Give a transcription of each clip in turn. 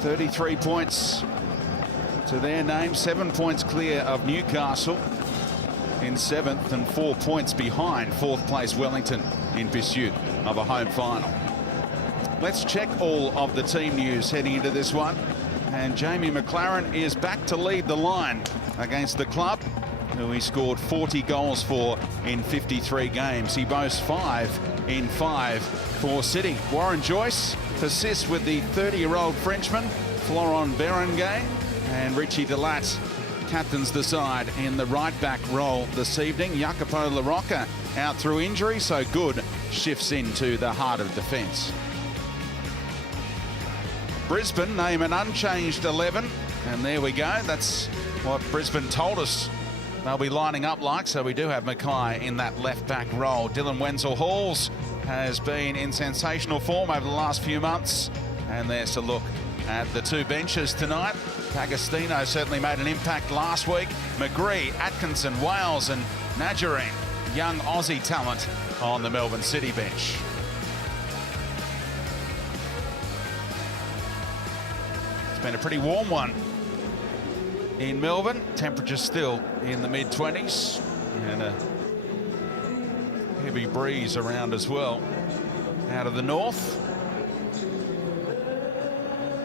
33 points to their name, 7 points clear of Newcastle in 7th and 4 points behind 4th place Wellington in pursuit of a home final. Let's check all of the team news heading into this one. And Jamie McLaren is back to lead the line against the club, who he scored 40 goals for in 53 games. He boasts 5 in 5 for City. Warren Joyce persists with the 30-year-old Frenchman, Florent Berenguer, and Richie Delat captains the side in the right-back role this evening. Jacopo La Rocca out through injury, so Good shifts into the heart of defence. Brisbane name an unchanged 11, and there we go. That's what Brisbane told us they'll be lining up like, so we do have Mackay in that left-back role. Dylan Wenzel-Halls has been in sensational form over the last few months, and there's a look at the two benches tonight. D'Agostino certainly made an impact last week. McGree, Atkinson, Wales and Najarine, young Aussie talent on the Melbourne City bench. It's been a pretty warm one in Melbourne. Temperatures still in the mid-20s and a heavy breeze around as well out of the north.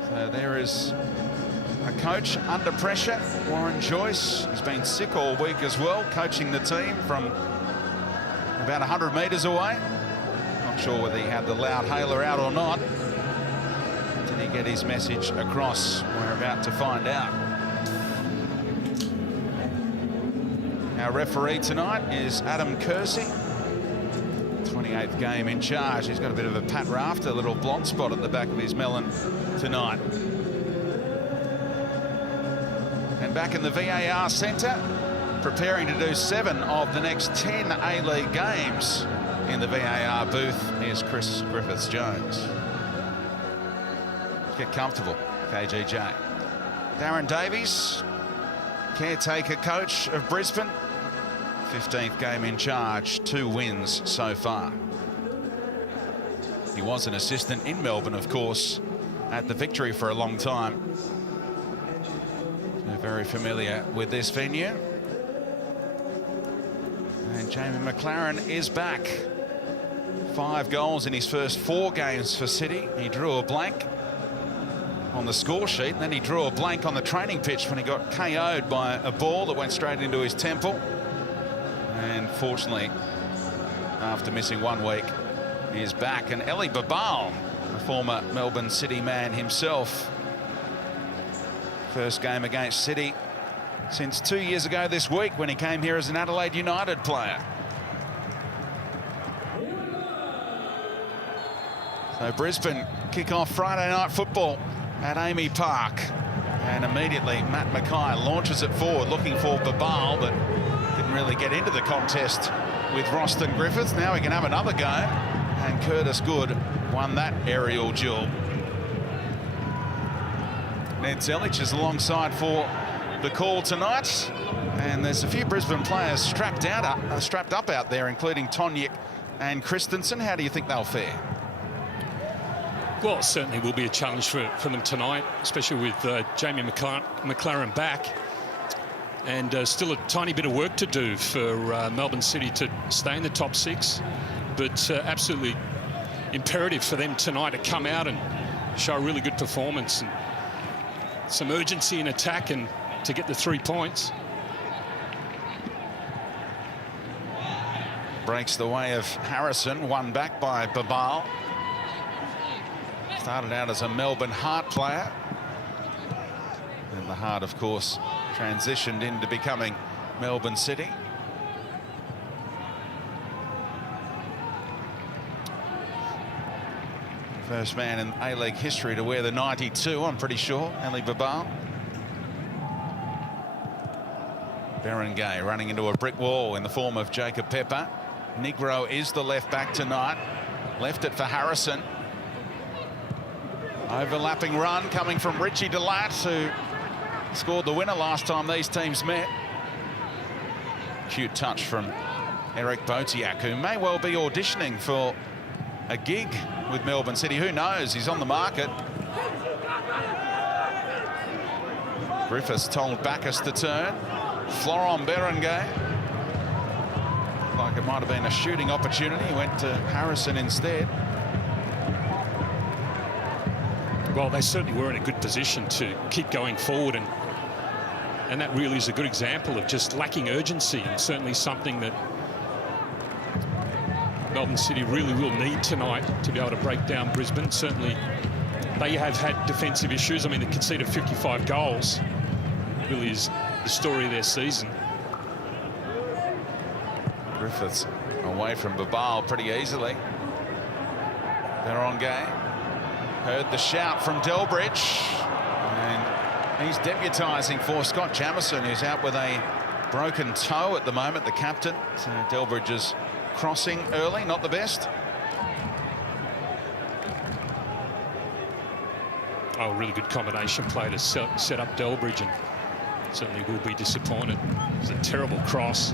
So there is a coach under pressure, Warren Joyce. He's been sick all week as well, coaching the team from about 100 metres away. Not sure whether he had the loud hailer out or not. Did he get his message across? We're about to find out. Our referee tonight is Adam Kersey. 28th game in charge. He's got a bit of a Pat Rafter little blonde spot at the back of his melon tonight. And back in the VAR centre, preparing to do 7 of the next 10 A-League games in the VAR booth is Chris Griffiths-Jones. Get comfortable, KGJ. Darren Davies, caretaker coach of Brisbane. 15th game in charge, 2 wins so far. He was an assistant in Melbourne, of course, at the Victory for a long time. So very familiar with this venue. And Jamie McLaren is back. 5 goals in his first 4 games for City. He drew a blank on the score sheet, and then he drew a blank on the training pitch when he got KO'd by a ball that went straight into his temple. And fortunately, after missing 1 week, he is back. And Eli Babal, a former Melbourne City man himself, first game against City since 2 years ago this week when he came here as an Adelaide United player. So Brisbane kick off Friday night football at AAMI Park. And immediately Matt Mackay launches it forward looking for Babal, but didn't really get into the contest with Roston Griffiths. Now he can have another go, and Curtis Good won that aerial duel. Ned Zelic is alongside for the call tonight, and there's a few Brisbane players strapped up out there, including Tonjik and Christensen. How do you think they'll fare? Well, it certainly will be a challenge for them tonight, especially with Jamie McLaren back. And still a tiny bit of work to do for Melbourne City to stay in the top 6. But absolutely imperative for them tonight to come out and show a really good performance and some urgency in attack and to get the 3 points. Breaks the way of Harrison, won back by Babal. Started out as a Melbourne Heart player. And the Heart, of course, transitioned into becoming Melbourne City. First man in A-League history to wear the 92, I'm pretty sure, Eli Babal. Berenguer running into a brick wall in the form of Jacob Pepper. Negro is the left back tonight. Left it for Harrison. Overlapping run coming from Richie Delat, who scored the winner last time these teams met. Cute touch from Eric Botiak, who may well be auditioning for a gig with Melbourne City. Who knows? He's on the market. Griffiths told Bacchus to turn. Florent Berengay. Like it might have been a shooting opportunity. He went to Harrison instead. Well, they certainly were in a good position to keep going forward, and that really is a good example of just lacking urgency, and certainly something that Melbourne City really will need tonight to be able to break down Brisbane. Certainly they have had defensive issues. I mean, they conceded 55 goals. Really is the story of their season. Griffiths away from Babal pretty easily. Berengay heard the shout from Delbridge, and he's deputising for Scott Jamieson, who's out with a broken toe at the moment, the captain. So Delbridge is crossing early, not the best. Oh, really good combination play to set up Delbridge, and certainly will be disappointed. It's a terrible cross.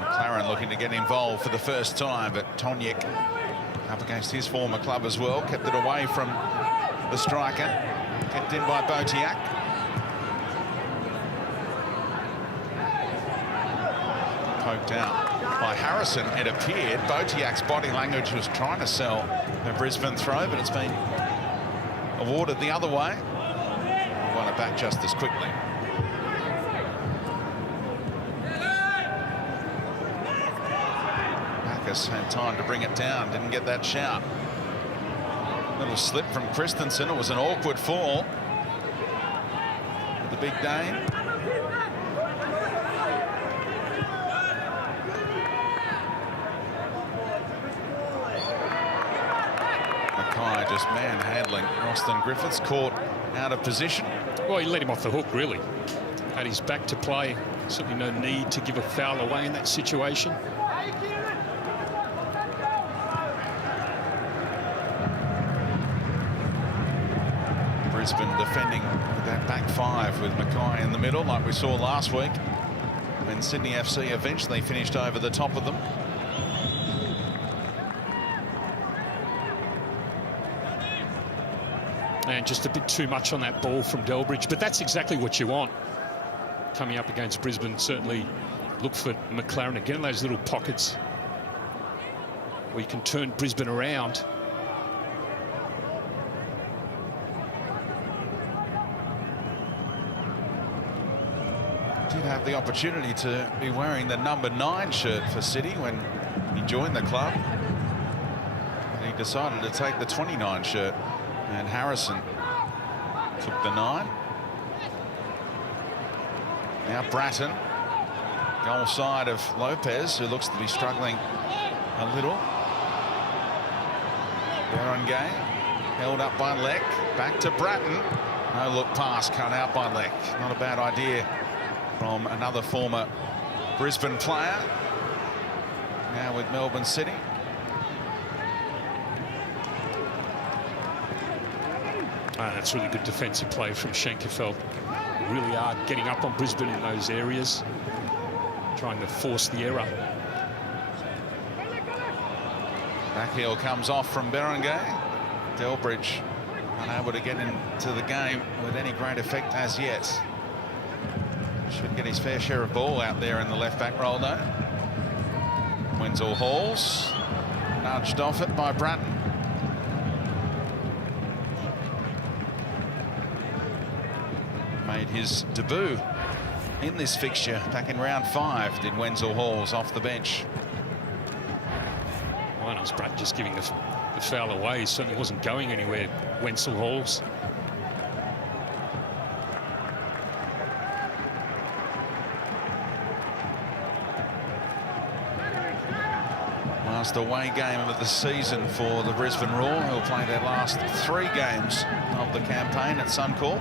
McLaren looking to get involved for the first time, but Toniek up against his former club as well, kept it away from the striker, kept in by Botiak. Poked out by Harrison, it appeared. Botiak's body language was trying to sell the Brisbane throw, but it's been awarded the other way. He won it back just as quickly. Bacchus had time to bring it down, didn't get that shout. Little slip from Christensen, it was an awkward fall. The big Dane. Mackay just manhandling Austin Griffiths, caught out of position. Well, he let him off the hook, really. Had his back to play. Certainly no need to give a foul away in that situation. Brisbane defending with that back five with Mackay in the middle, like we saw last week when Sydney FC eventually finished over the top of them. And just a bit too much on that ball from Delbridge, but that's exactly what you want coming up against Brisbane. Certainly look for McLaren again, those little pockets where you can turn Brisbane around. Did have the opportunity to be wearing the number 9 shirt for City when he joined the club. And he decided to take the 29 shirt, and Harrison took the 9. Now Bratton, goal side of Lopez, who looks to be struggling a little. Berengay held up by Leck, back to Bratton. No look pass cut out by Leck. Not a bad idea from another former Brisbane player, now with Melbourne City. That's really good defensive play from Schenkerfeld. They really are getting up on Brisbane in those areas, trying to force the error. Backheel comes off from Berengay. Delbridge unable to get into the game with any great effect as yet. Should get his fair share of ball out there in the left-back role, though. Wenzel Halls nudged off it by Bratton. Made his debut in this fixture back in round 5, did Wenzel Halls off the bench. Well, it was Bratton just giving the foul away. He certainly wasn't going anywhere, Wenzel Halls. Last away game of the season for the Brisbane Roar, who'll play their last 3 games of the campaign at Suncorp.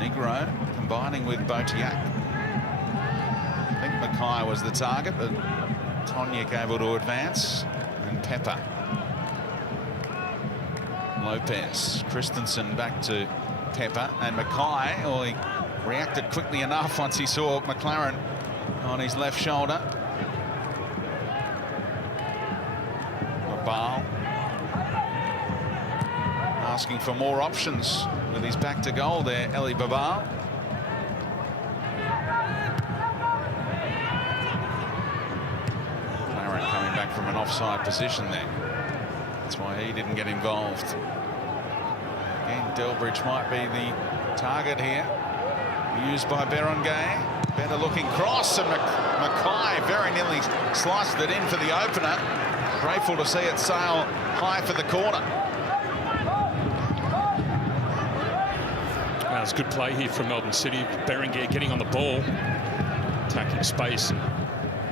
Negro combining with Botiak. I think Mackay was the target, but Toniek able to advance, and Pepper. Lopez, Christensen back to Pepper and Mackay. Well, he reacted quickly enough once he saw McLaren on his left shoulder. Babal asking for more options with his back to goal there, Eli Babal. McLaren coming back from an offside position there. That's why he didn't get involved. Again, Delbridge might be the target here. Used by Berengay. Better looking cross, and Mackay very nearly sliced it in for the opener. Grateful to see it sail high for the corner. Well, it's good play here from Melbourne City. Berengay getting on the ball, attacking space and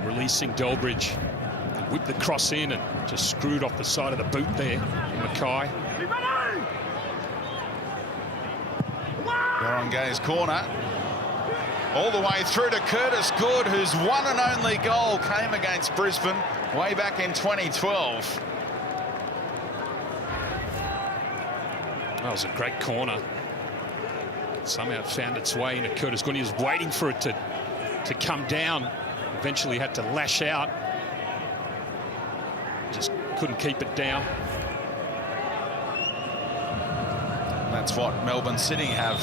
releasing Delbridge. Whipped the cross in and just screwed off the side of the boot there, Mackay. Berengay's corner. All the way through to Curtis Good, whose one and only goal came against Brisbane way back in 2012. That was a great corner. Somehow it found its way into Curtis Good. He was waiting for it to come down. Eventually had to lash out. Just couldn't keep it down. That's what Melbourne City have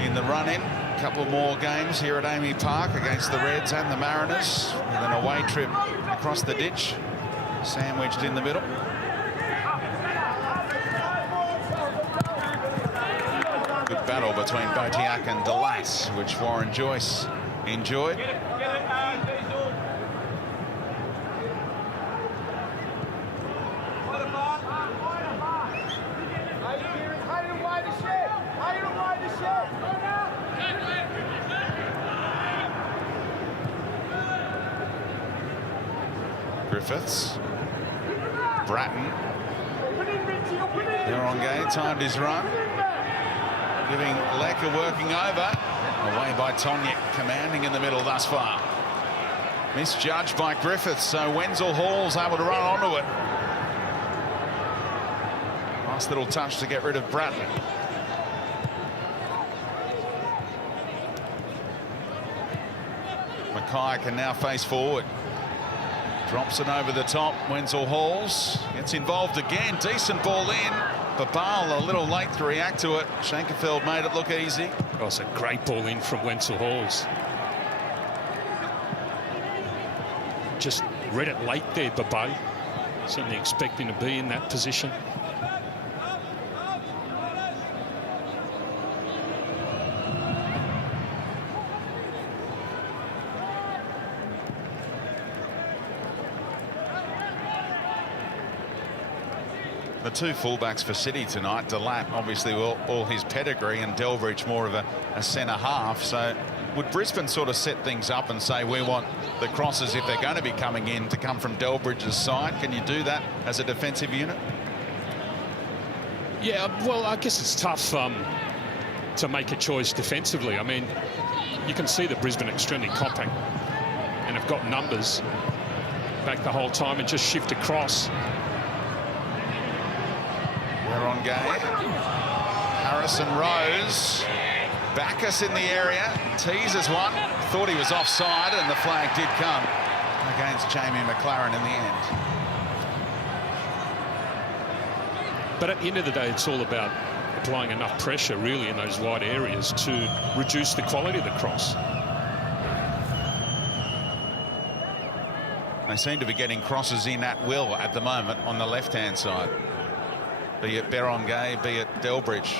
in the run-in. A couple more games here at AAMI Park against the Reds and the Mariners, with an away trip across the ditch, sandwiched in the middle. Good battle between Botiak and Delas, which Warren Joyce enjoyed. Griffiths, Bratton, Berengay timed his run, giving Lecker working over, away by Toniek, commanding in the middle thus far. Misjudged by Griffiths, so Wenzel Hall's able to run onto it. Nice little touch to get rid of Bratton. Mackay can now face forward. Drops it over the top. Wenzel Halls gets involved again. Decent ball in. Babal a little late to react to it. Schenkerfeld made it look easy. Oh, it's a great ball in from Wenzel Halls. Just read it late there, Babal. Certainly expecting to be in that position. The two fullbacks for City tonight, Delat obviously all his pedigree, and Delbridge more of a centre half. So would Brisbane sort of set things up and say, we want the crosses, if they're going to be coming in, to come from Delbridge's side? Can you do that as a defensive unit? Yeah, well, I guess it's tough to make a choice defensively. I mean, you can see that Brisbane are extremely compact and have got numbers back the whole time and just shift across. Berengay, Harrison Rose, Bacchus in the area, teases one, thought he was offside, and the flag did come against Jamie McLaren in the end. But at the end of the day, it's all about applying enough pressure really in those wide areas to reduce the quality of the cross. They seem to be getting crosses in at will at the moment on the left-hand side. Be it Berengay, be it Delbridge.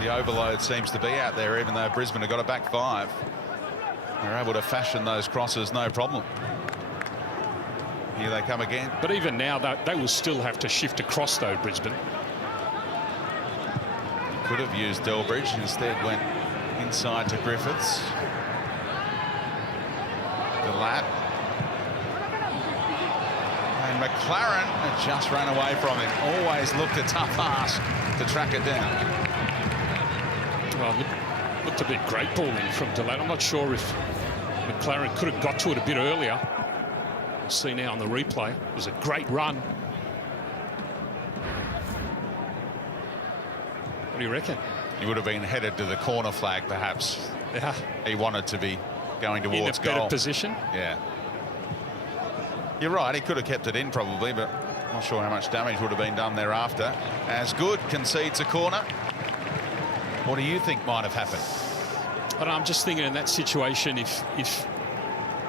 The overload seems to be out there, even though Brisbane have got a back five. They're able to fashion those crosses no problem. Here they come again. But even now, they will still have to shift across, though, Brisbane. Could have used Delbridge, instead went inside to Griffiths. Delat. And McLaren had just ran away from him. Always looked a tough ask to track it down. Well, looked a bit great ball in from Delat. I'm not sure if McLaren could have got to it a bit earlier. We'll see now on the replay. It was a great run. What do you reckon? He would have been headed to the corner flag, perhaps. Yeah. He wanted to be going towards in a better goal. position. Yeah. You're right, he could have kept it in probably, but not sure how much damage would have been done thereafter. As Good concedes a corner. What do you think might have happened? I don't know, I'm just thinking in that situation, if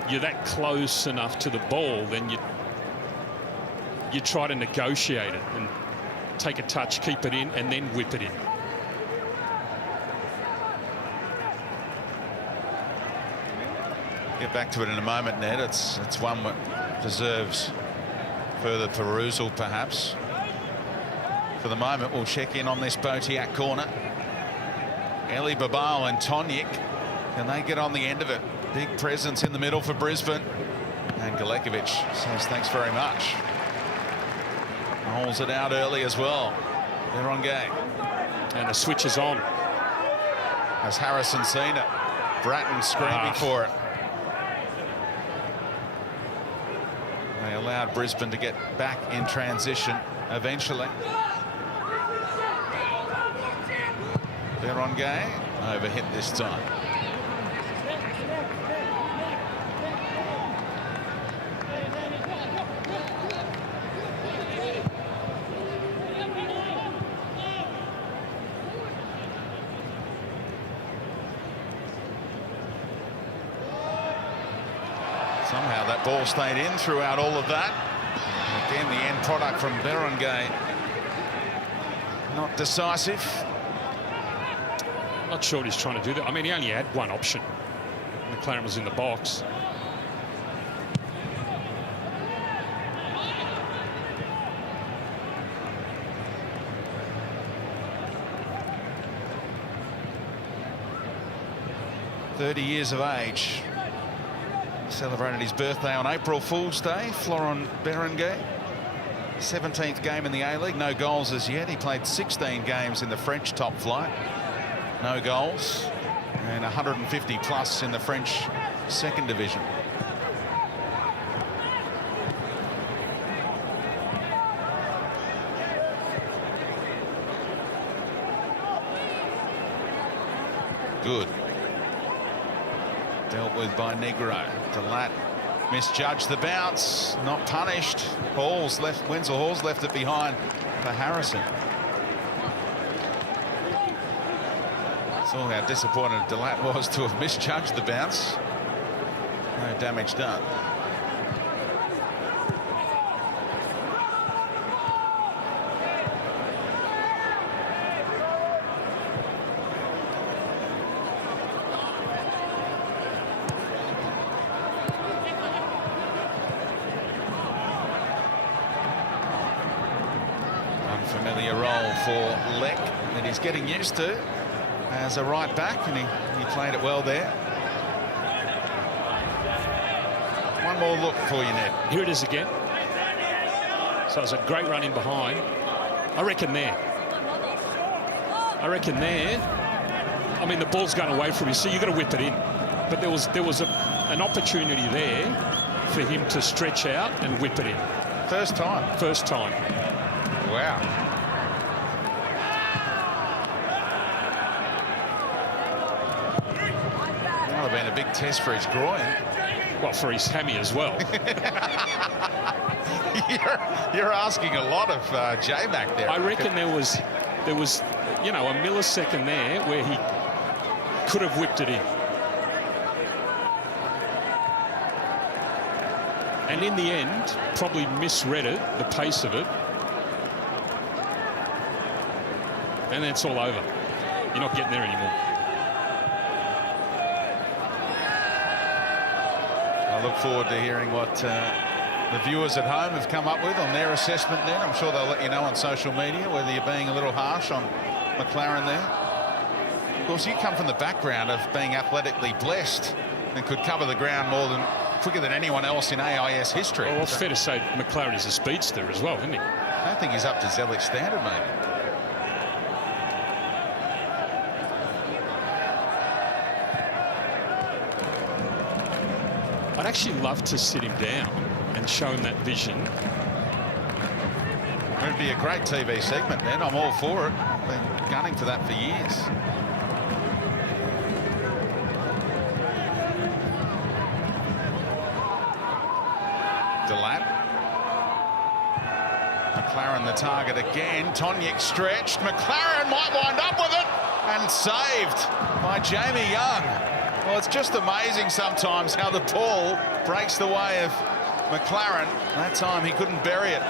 you're that close enough to the ball, then you try to negotiate it and take a touch, keep it in, and then whip it in. Get back to it in a moment, Ned. It's one that deserves further perusal, perhaps. For the moment, we'll check in on this Botiak corner. Eli Babal and Tonyik, can they get on the end of it? Big presence in the middle for Brisbane. And Galekovic says thanks very much. Holds it out early as well. They're on game. And the switch is on. Has Harrison seen it? Bratton screaming for it. They allowed Brisbane to get back in transition eventually. They're on game. Overhit this time. Somehow that ball stayed in throughout all of that. Again, the end product from Berengay. Not decisive. Not sure what he's trying to do there. I mean, he only had one option. McLaren was in the box. "30 years of age." Celebrated his birthday on April Fool's Day. Florent Berengay. 17th game in the A-League. No goals as yet. He played 16 games in the French top flight. No goals. And 150 plus in the French second division. Good. Dealt with by Negro. Delat misjudged the bounce. Not punished. Wenzel Hall's left it behind for Harrison. Saw how disappointed Delat was to have misjudged the bounce. No damage done. Unfamiliar role for Leck that he's getting used to as a right back, and he played it well there. One more look for you, Ned. Here it is again. So it's a great run in behind. I reckon there. I mean, the ball's going away from you, so you've got to whip it in. But there was an opportunity there for him to stretch out and whip it in. First time. First time. Wow. Might have been a big test for his groin. Well, for his hammy as well. You're asking a lot of J-Mac there. I reckon there was, you know, a millisecond there where he could have whipped it in. And in the end, probably misread it, the pace of it. And then it's all over. You're not getting there anymore. I look forward to hearing what the viewers at home have come up with on their assessment there. I'm sure they'll let you know on social media whether you're being a little harsh on McLaren there. Of course, you come from the background of being athletically blessed and could cover the ground quicker than anyone else in AIS history. Well, it's fair to say McLaren is a speedster as well, isn't he? I don't think he's up to Zelic's standard, maybe. I'd actually love to sit him down and show him that vision. It'd be a great TV segment then. I'm all for it. gunning for that for years. Delat. McLaren the target again. Tonyik stretched. McLaren might wind up with it. And saved by Jamie Young. Well, it's just amazing sometimes how the ball breaks the way of McLaren. That time he couldn't bury it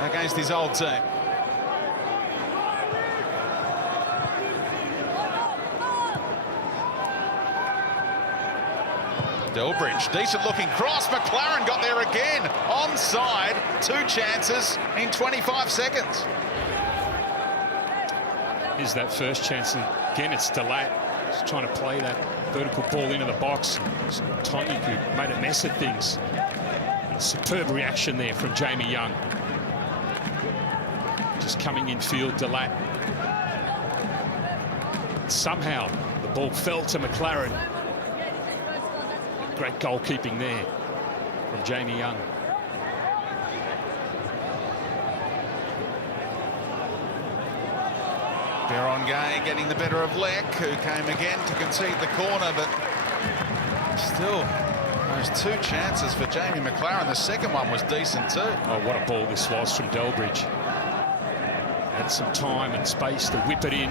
against his old team. Delbridge, decent looking cross. McLaren got there again. Onside, 2 chances in 25 seconds. Here's that first chance, and again it's Delat. He's trying to play that vertical ball into the box. Tony who made a mess of things. Superb reaction there from Jamie Young. Just coming in field, Delat. Somehow the ball fell to McLaren. Great goalkeeping there from Jamie Young. Berengay getting the better of Leck, who came again to concede the corner, but still, those 2 chances for Jamie McLaren. The second one was decent too. Oh, what a ball this was from Delbridge. Had some time and space to whip it in.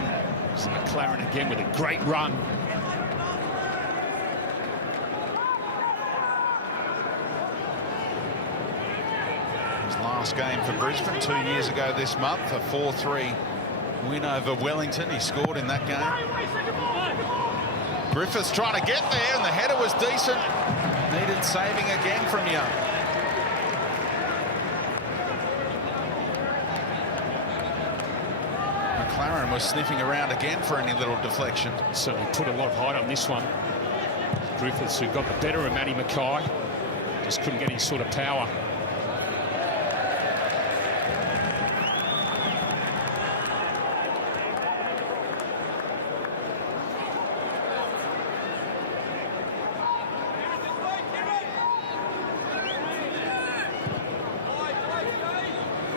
So McLaren again with a great run. His last game for Brisbane 2 years ago this month, a 4-3 win over Wellington. He scored in that game. Griffiths trying to get there, and the header was decent. Needed saving again from Young. McLaren was sniffing around again for any little deflection. Certainly put a lot of height on this one. Griffiths, who got the better of Matty Mackay, just couldn't get any sort of power.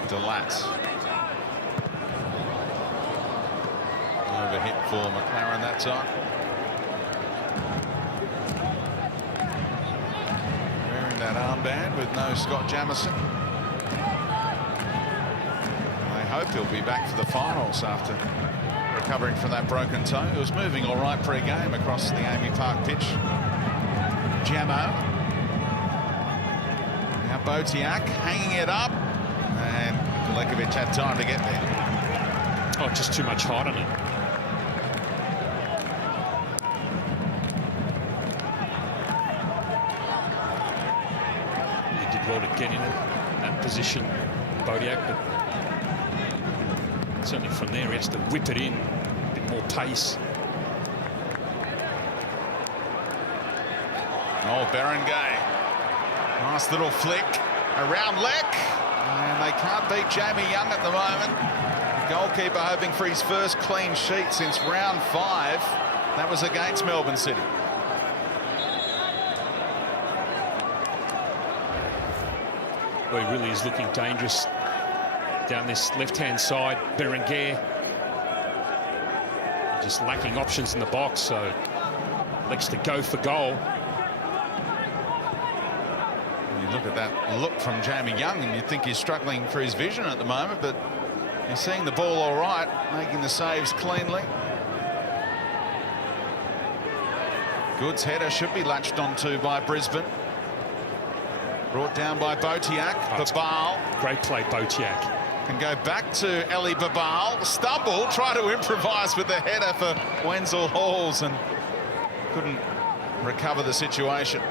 Delat. Overhit for McLaren that time. Wearing that armband with no Scott Jamieson. I hope he'll be back for the finals after recovering from that broken toe. He was moving all right pre-game across the AAMI Park pitch. Jamo. Now Botiak hanging it up. And Lekovic had time to get there. Oh, just too much height on it. He did well to get in that position, Bodiak, but certainly from there he has to whip it in, a bit more pace. Oh, Berengay. Nice little flick around Leck. And they can't beat Jamie Young at the moment. The goalkeeper hoping for his first clean sheet since round 5. That was against Melbourne City. Well, he really is looking dangerous down this left-hand side. Berengay just lacking options in the box, so likes to go for goal. You look at that look from Jamie Young and you think he's struggling for his vision at the moment, but he's seeing the ball all right, making the saves cleanly. Good's header should be latched onto by Brisbane. Brought down by Botiak. Babal. Great play, Botiak. Can go back to Eli Babal. Stumble, try to improvise with the header for Wenzel Halls and couldn't recover the situation.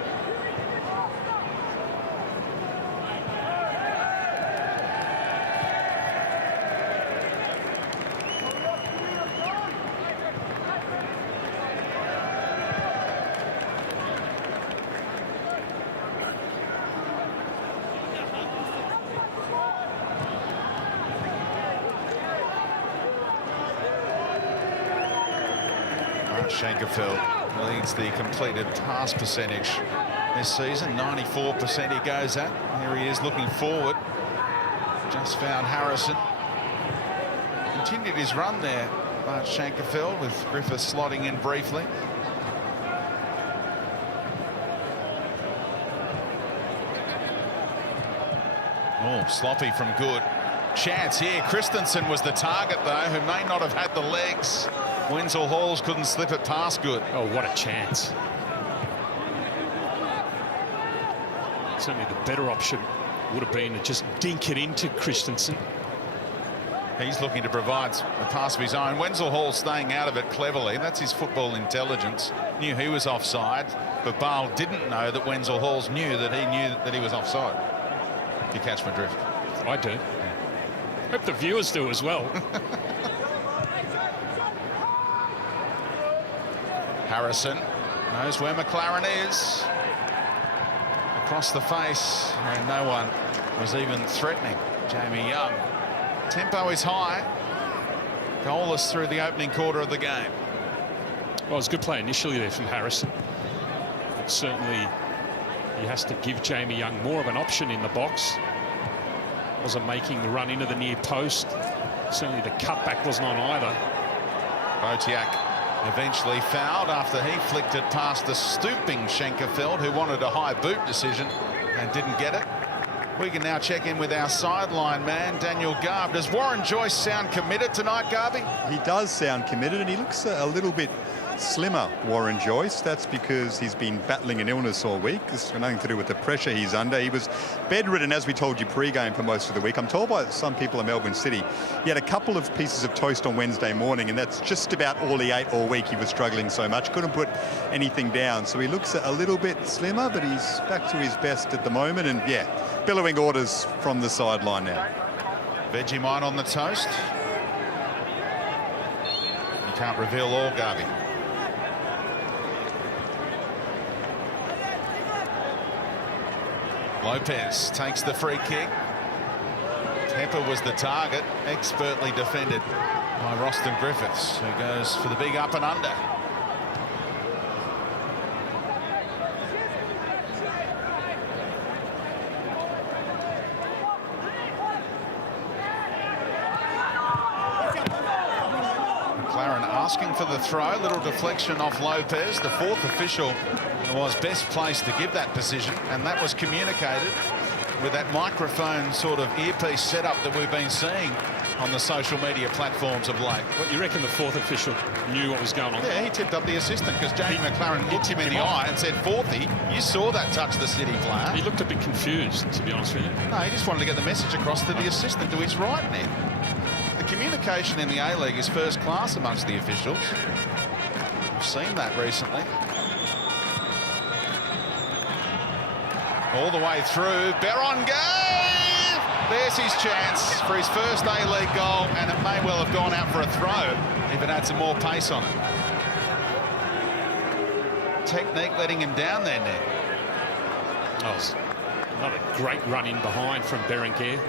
Schenkerfeld leads the completed pass percentage this season. 94% he goes at. Here he is looking forward. Just found Harrison. Continued his run there Bart Shankerfeld, with Griffiths slotting in briefly. Oh, sloppy from Good. Chance here. Christensen was the target, though, who may not have had the legs. Wenzel Halls couldn't slip it past Good. Oh, what a chance. Certainly the better option would have been to just dink it into Christensen. He's looking to provide a pass of his own. Wenzel Hall staying out of it cleverly. That's his football intelligence. Knew he was offside, but Bale didn't know that Wenzel Halls knew that he was offside. If you catch my drift. I do. Hope the viewers do as well. Harrison knows where McLaren is. Across the face, and no one was even threatening Jamie Young. Tempo is high. Goalless through the opening quarter of the game. Well, it was a good play initially there from Harrison. But certainly he has to give Jamie Young more of an option in the box. Wasn't making the run into the near post. Certainly the cutback wasn't on either. Botiak eventually fouled after he flicked it past the stooping Schenkerfeld, who wanted a high boot decision and didn't get it. We can now check in with our sideline man, Daniel Garb. Does Warren Joyce sound committed tonight, Garby? He does sound committed, and he looks a little bit slimmer, Warren Joyce. That's because he's been battling an illness all week. It's got nothing to do with the pressure he's under. He was bedridden, as we told you, pre-game for most of the week. I'm told by some people in Melbourne City he had a couple of pieces of toast on Wednesday morning, and that's just about all he ate all week. He was struggling so much, couldn't put anything down. So he looks a little bit slimmer, but he's back to his best at the moment. And yeah, billowing orders from the sideline now. Vegemite on the toast. You can't reveal all, Garby. Lopez takes the free kick. Tepper was the target, expertly defended by Roston Griffiths, who goes for the big up and under. McLaren asking for the throw, little deflection off Lopez. The fourth official was best placed to give that decision, and that was communicated with that microphone sort of earpiece setup that we've been seeing on the social media platforms of late. What, you reckon the fourth official knew what was going on? Yeah, he tipped up the assistant because Jamie McLaren looked him in the eye and said, "Fourthie, you saw that touch the City player." He looked a bit confused, to be honest with you. No, he just wanted to get the message across to the assistant to his right now. The communication in the A-League is first class amongst the officials. We've seen that recently. All the way through, Berengay! There's his chance for his first A-League goal, and it may well have gone out for a throw if it had some more pace on it. Technique letting him down there, Ned. Oh, it's not a great run in behind from Berengay.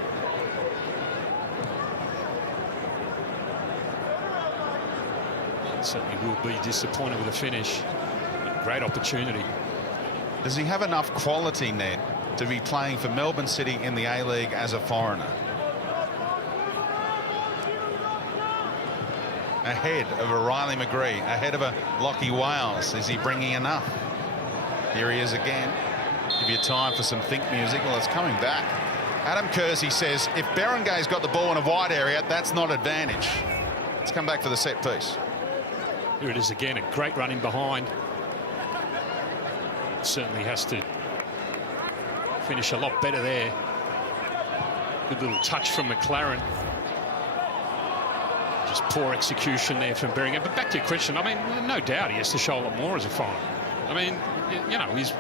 Certainly will be disappointed with the finish. Great opportunity. Does he have enough quality, Ned, to be playing for Melbourne City in the A-League as a foreigner? Ahead of a Riley McGree, ahead of a Lockie Wales. Is he bringing enough? Here he is again. Give you time for some think music. Well, it's coming back. Adam Kersey says, if Berengay's got the ball in a wide area, that's not advantage. Let's come back for the set piece. Here it is again, a great run in behind. Certainly has to finish a lot better there. Good little touch from McLaren. Just poor execution there from Berengay. But back to your question, I mean, no doubt he has to show a lot more as a foreigner. I mean, you know, he's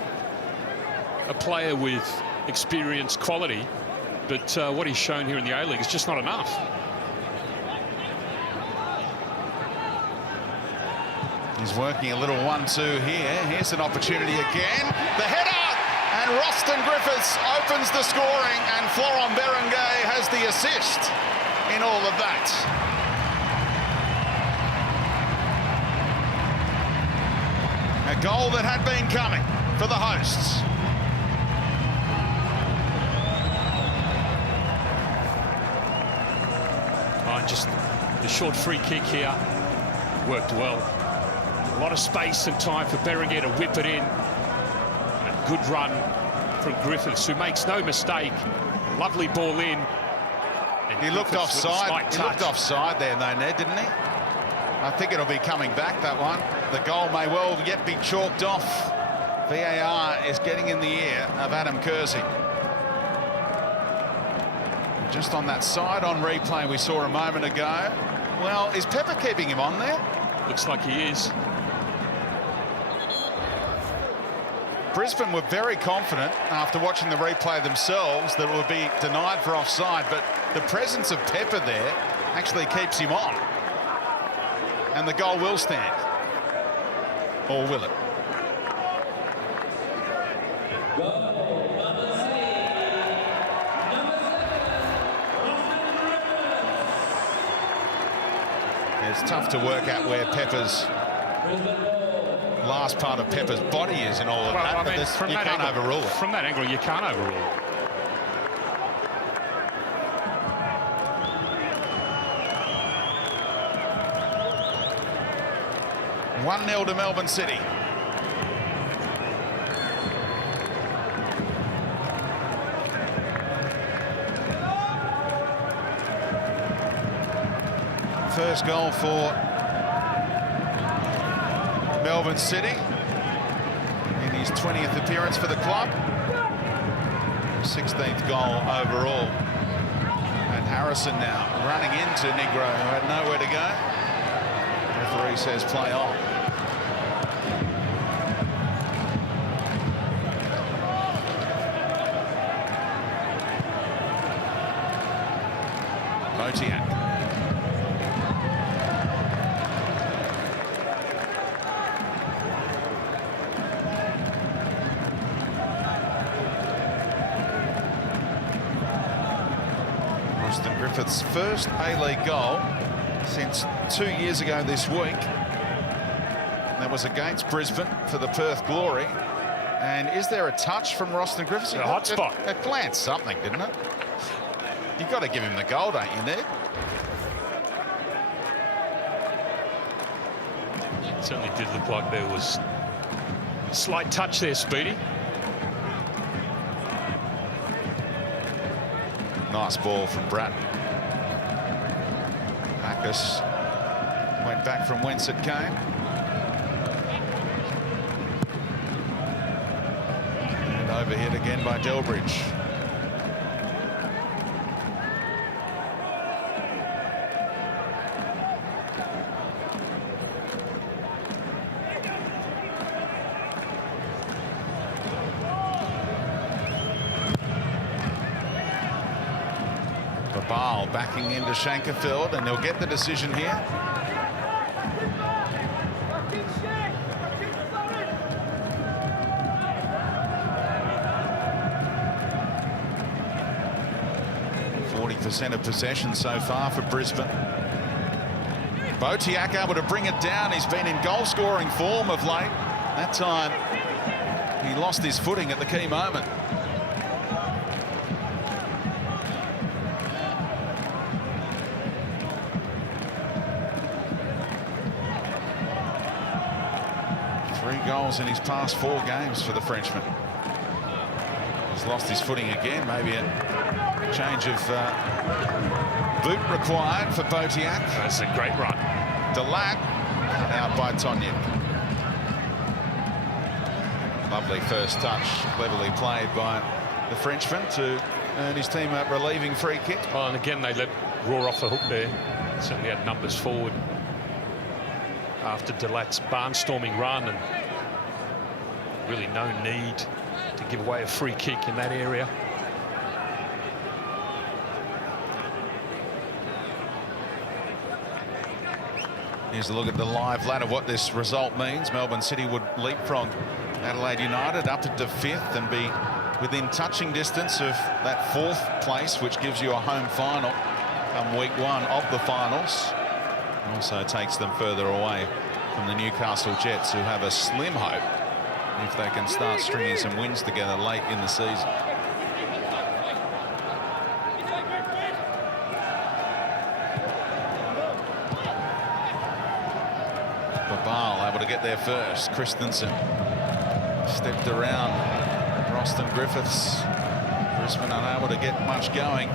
a player with experience, quality, but what he's shown here in the A-League is just not enough. He's working a little 1-2 here. Here's an opportunity again. The header! And Roston Griffiths opens the scoring, and Florent Berengay has the assist in all of that. A goal that had been coming for the hosts. Oh, just the short free kick here. worked well. A lot of space and time for Berenguer to whip it in. A good run from Griffiths, who makes no mistake. Lovely ball in. And He looked Griffiths with a offside. slight He touch. looked offside there, though, Ned, didn't he? I think it'll be coming back, that one. The goal may well yet be chalked off. VAR is getting in the ear of Adam Kersey. Just on that side-on replay we saw a moment ago. Well, is Pepper keeping him on there? Looks like he is. Brisbane were very confident after watching the replay themselves that it would be denied for offside, but the presence of Pepper there actually keeps him on. And the goal will stand. Or will it? It's tough to work out where Pepper's last part of Pepper's body is in all of that, but you can't overrule it. From that angle, you can't overrule it. One 0 to Melbourne City. First goal for Melbourne City in his 20th appearance for the club. 16th goal overall. And Harrison now running into Negro, who had nowhere to go. Referee says play on. Botiak. Griffith's first A-League goal since 2 years ago this week. That was against Brisbane for the Perth Glory. And is there a touch from Roston Griffiths? A hot spot. It glanced something, didn't it? You've got to give him the goal, don't you, Ned? It certainly did look like there was a slight touch there, Speedy. Nice ball from Bratton. Bacchus went back from whence it came. And overhit again by Delbridge. Ball backing into Shankerfield, and they'll get the decision here. % of possession so far for Brisbane. Botiak able to bring it down. He's been in goal-scoring form of late. That time he lost his footing at the key moment. Goals in his past 4 games for the Frenchman. He's lost his footing again. Maybe a change of boot required for Botiak. That's a great run. Delat out by Tonyuk. Lovely first touch, cleverly played by the Frenchman to earn his team a relieving free kick. Well, and again, they let Raw off the hook there. Certainly had numbers forward after Delat's barnstorming run, and really no need to give away a free kick in that area. Here's a look at the live ladder, what this result means. Melbourne City would leapfrog Adelaide United up into 5th and be within touching distance of that 4th place, which gives you a home final come week 1 of the finals. Also takes them further away from the Newcastle Jets, who have a slim hope if they can start stringing some wins together late in the season. Babal able to get there first. Christensen stepped around Roston Griffiths. Brisbane unable to get much going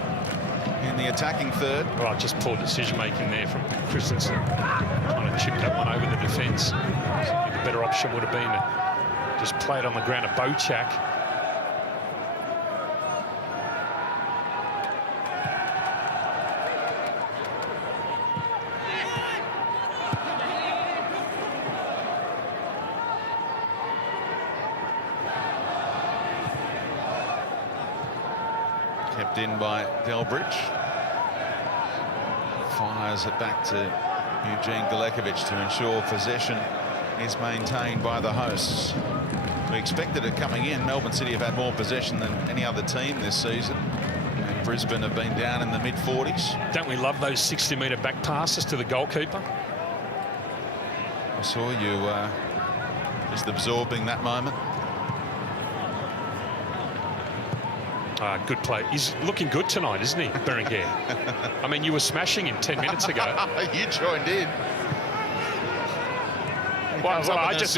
in the attacking third. Well, just poor decision making there from Christensen. Trying to chip that one over the defence. The better option would have been to just play it on the ground of Bochak. Kept in by Delbridge. Fires it back to Eugene Galekovic to ensure possession is maintained by the hosts. We expected it coming in. Melbourne City have had more possession than any other team this season, and Brisbane have been down in the mid-40s. Don't we love those 60-metre back passes to the goalkeeper? I saw you just absorbing that moment. Good play. He's looking good tonight, isn't he, Berenguer? I mean, you were smashing him 10 minutes ago. You joined in. Well, I just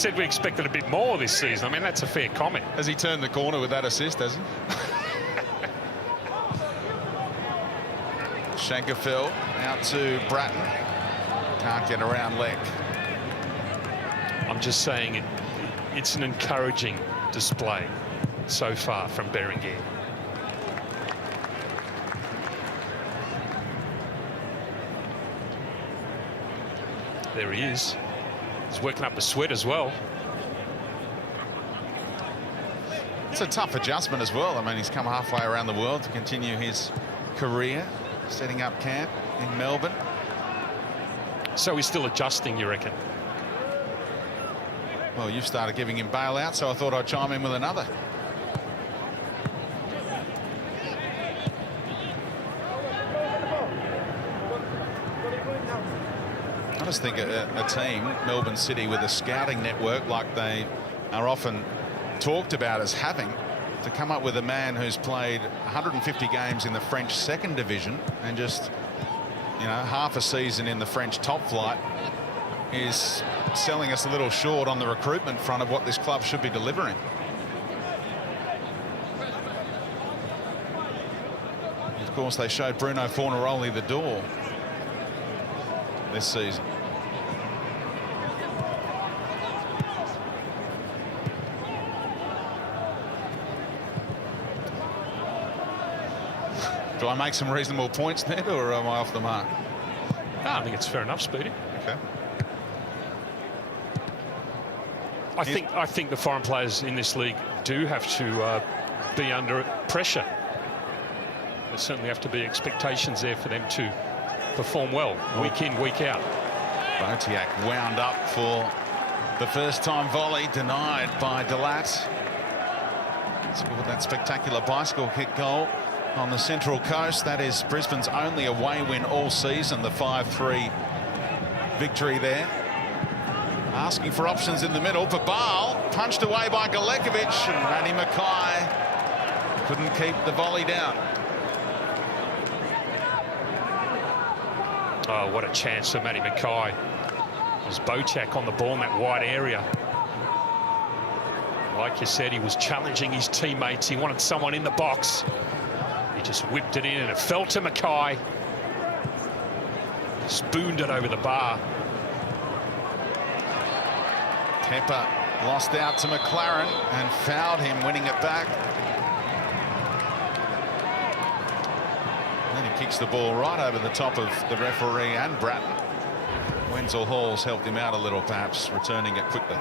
said we expected a bit more this season. I mean, that's a fair comment. Has he turned the corner with that assist, has he? Shankerfeld out to Bratton. Can't get around Leck. I'm just saying it's an encouraging display so far from Berenguer. There he is. He's working up a sweat as well. It's a tough adjustment as well. I mean, he's come halfway around the world to continue his career, setting up camp in Melbourne. So he's still adjusting, you reckon? Well, you've started giving him bailout, so I thought I'd chime in with another. I just think a team, Melbourne City, with a scouting network like they are often talked about as having, to come up with a man who's played 150 games in the French second division and just, you know, half a season in the French top flight is selling us a little short on the recruitment front of what this club should be delivering. Of course, they showed Bruno Fornaroli the door this season. Do I make some reasonable points, Ned, or am I off the mark? No, I think it's fair enough, Speedy. Okay. I think the foreign players in this league do have to be under pressure. There certainly have to be expectations there for them to perform well, week in, week out. Botiak wound up for the first time volley, denied by Delat. Scored that spectacular bicycle kick goal on the Central Coast. That is Brisbane's only away win all season, the 5-3 victory there. Asking for options in the middle. Babal punched away by Galekovic, and Matty Mackay couldn't keep the volley down. Oh, what a chance for Matty Mackay. There's Bochak on the ball in that wide area. Like you said, he was challenging his teammates. He wanted someone in the box. He just whipped it in and it fell to Mackay. Spooned it over the bar. Pepper lost out to McLaren and fouled him, winning it back. And then he kicks the ball right over the top of the referee and Bratton. Wenzel Hall's helped him out a little, perhaps, returning it quickly.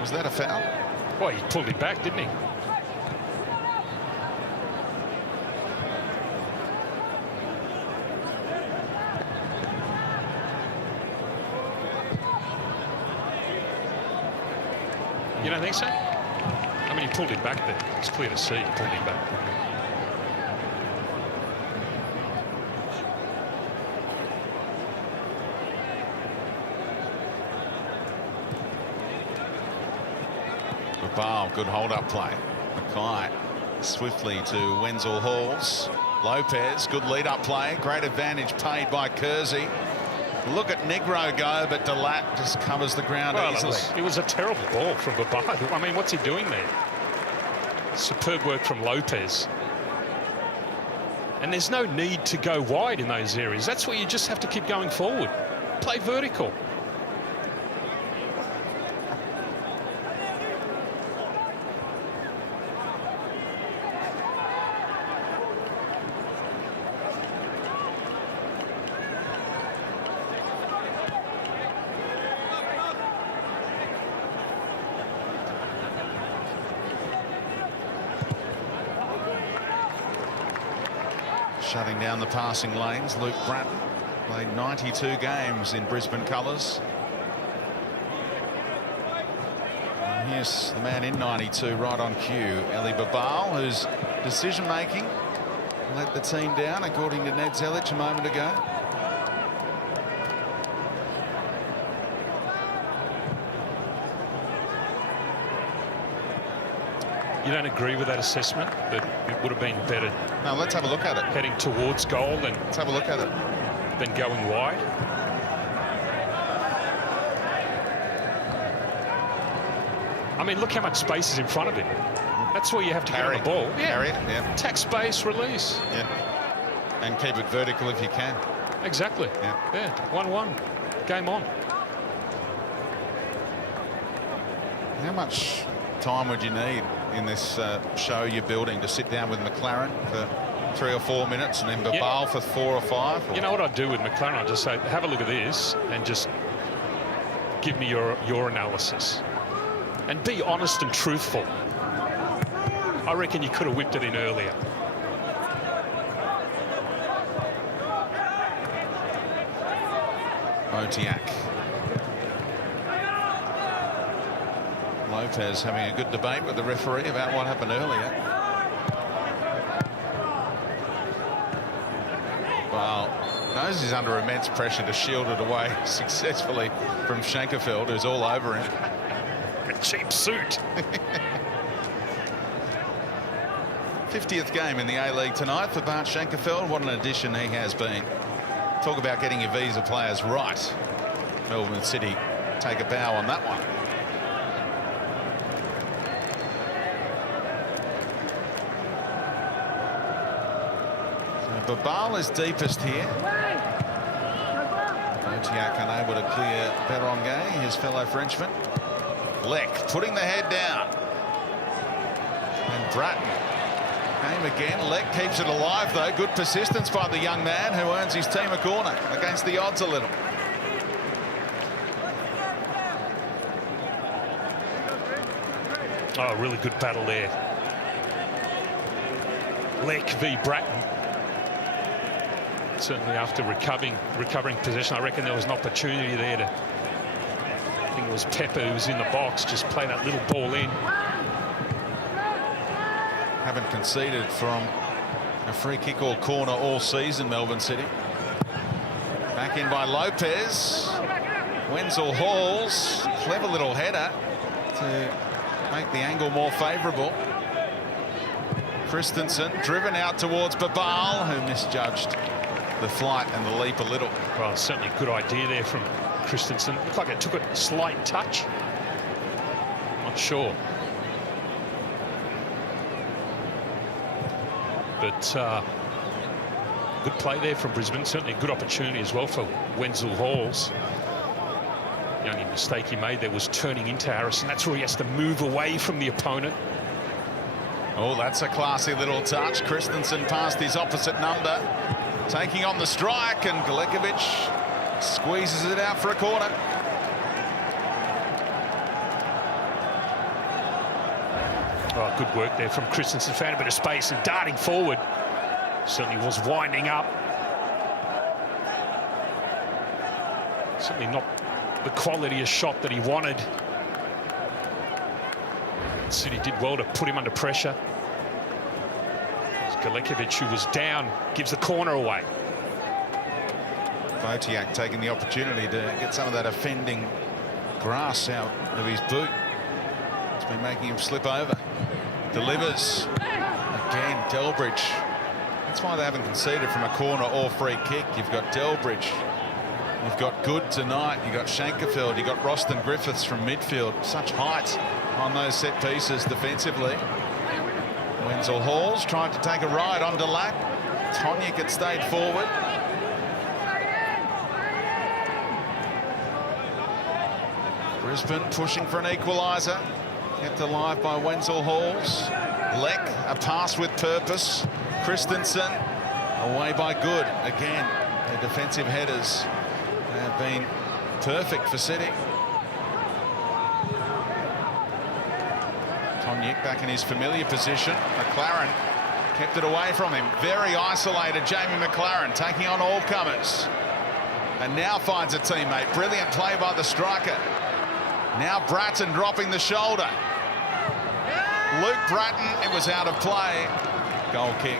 Was that a foul? Well, he pulled it back, didn't he? You don't think so? I mean, he pulled it back there. It's clear to see he pulled it back. Babal, good hold-up play. Mackay swiftly to Wenzel Halls. Lopez, good lead-up play. Great advantage paid by Kersey. Look at Negro go, but Delat just covers the ground easily. It was a terrible ball from Babad. I mean, what's he doing there? Superb work from Lopez. And there's no need to go wide in those areas. That's where you just have to keep going forward. Play vertical. Shutting down the passing lanes, Luke Bratton played 92 games in Brisbane colours. And here's the man in 92 right on cue, Eli Babal, whose decision-making let the team down, according to Ned Zelic a moment ago. You don't agree with that assessment, that it would have been better? Now let's have a look at it. Heading towards goal and let's have a look at it. Than going wide. I mean, look how much space is in front of him. That's where you have to get on the ball. Yeah. Carry it, yeah. Attack space, release. Yeah. And keep it vertical if you can. Exactly. Yeah. 1-1. Game on. How much time would you need in this show you're building to sit down with McLaren for 3 or 4 minutes and then Babal for 4 or 5? Or? You know what I'd do with McLaren? I'd just say, have a look at this and just give me your analysis. And be honest and truthful. I reckon you could have whipped it in earlier. Botiak. Lopez having a good debate with the referee about what happened earlier. Well, knows he's under immense pressure to shield it away successfully from Schenkerfeld, who's all over him. A cheap suit. 50th game in the A-League tonight for Bart Schenkerfeld. What an addition he has been. Talk about getting your visa players right. Melbourne City take a bow on that one. Babal is deepest here. Botiak unable to clear Berenguer, his fellow Frenchman. Leck putting the head down. And Bratton came again. Leck keeps it alive, though. Good persistence by the young man who earns his team a corner against the odds a little. Oh, really good battle there. Leck v Bratton. Certainly after recovering possession, I reckon there was an opportunity there to, I think it was Pepper who was in the box, just play that little ball in. Haven't conceded from a free kick or corner all season, Melbourne City. Back in by Lopez. Wenzel Halls, clever little header to make the angle more favourable. Christensen driven out towards Babal, who misjudged the flight and the leap a little. Well, certainly a good idea there from Christensen. Looked like it took a slight touch. Not sure. But good play there from Brisbane. Certainly a good opportunity as well for Wenzel Halls. The only mistake he made there was turning into Harrison. That's where he has to move away from the opponent. Oh, that's a classy little touch. Christensen past his opposite number. Taking on the strike, and Galekovic squeezes it out for a corner. Oh, good work there from Christensen. Found a bit of space and darting forward. Certainly was winding up. Certainly not the quality of shot that he wanted. City did well to put him under pressure. Galekovic, who was down, gives the corner away. Botiak taking the opportunity to get some of that offending grass out of his boot. It's been making him slip over. Delivers. Again, Delbridge That's why they haven't conceded from a corner or free kick. You've got Delbridge, you've got Good tonight, you've got Shankerfield, you've got Roston Griffiths from midfield. Such height on those set pieces defensively. Wenzel Halls tried to take a ride on Delac. Tonic had stayed forward. Brisbane pushing for an equaliser. Kept alive by Wenzel Halls. Leck, a pass with purpose. Christensen, away by Good. Again, their defensive headers have been perfect for City. Tonic back in his familiar position. McLaren kept it away from him. Very isolated, Jamie McLaren taking on all comers. And now finds a teammate. Brilliant play by the striker. Now Bratton dropping the shoulder. Luke Bratton, it was out of play. Goal kick.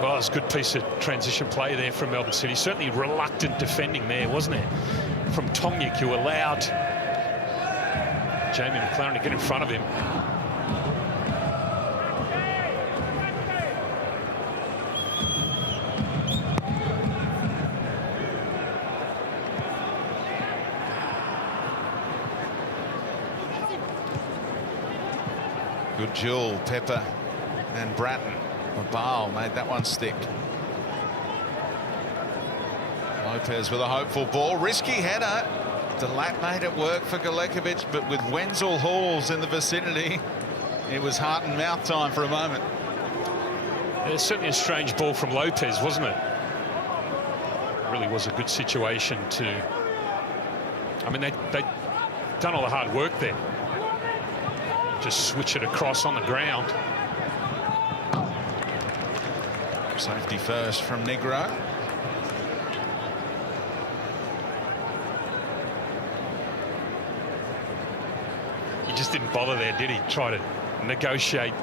Well, it was a good piece of transition play there from Melbourne City. Certainly reluctant defending there, wasn't it? From Tonic, who allowed Jamie McLaren to get in front of him. Good duel, Pepper and Bratton. Babal made that one stick. Lopez with a hopeful ball. Risky header. Delat made it work for Galekovic, but with Wenzel Halls in the vicinity, it was heart and mouth time for a moment. It's certainly a strange ball from Lopez, wasn't it? It really was a good situation to... I mean, they'd done all the hard work there. Just switch it across on the ground. Safety first from Negro. He just didn't bother there, did he? Try to negotiate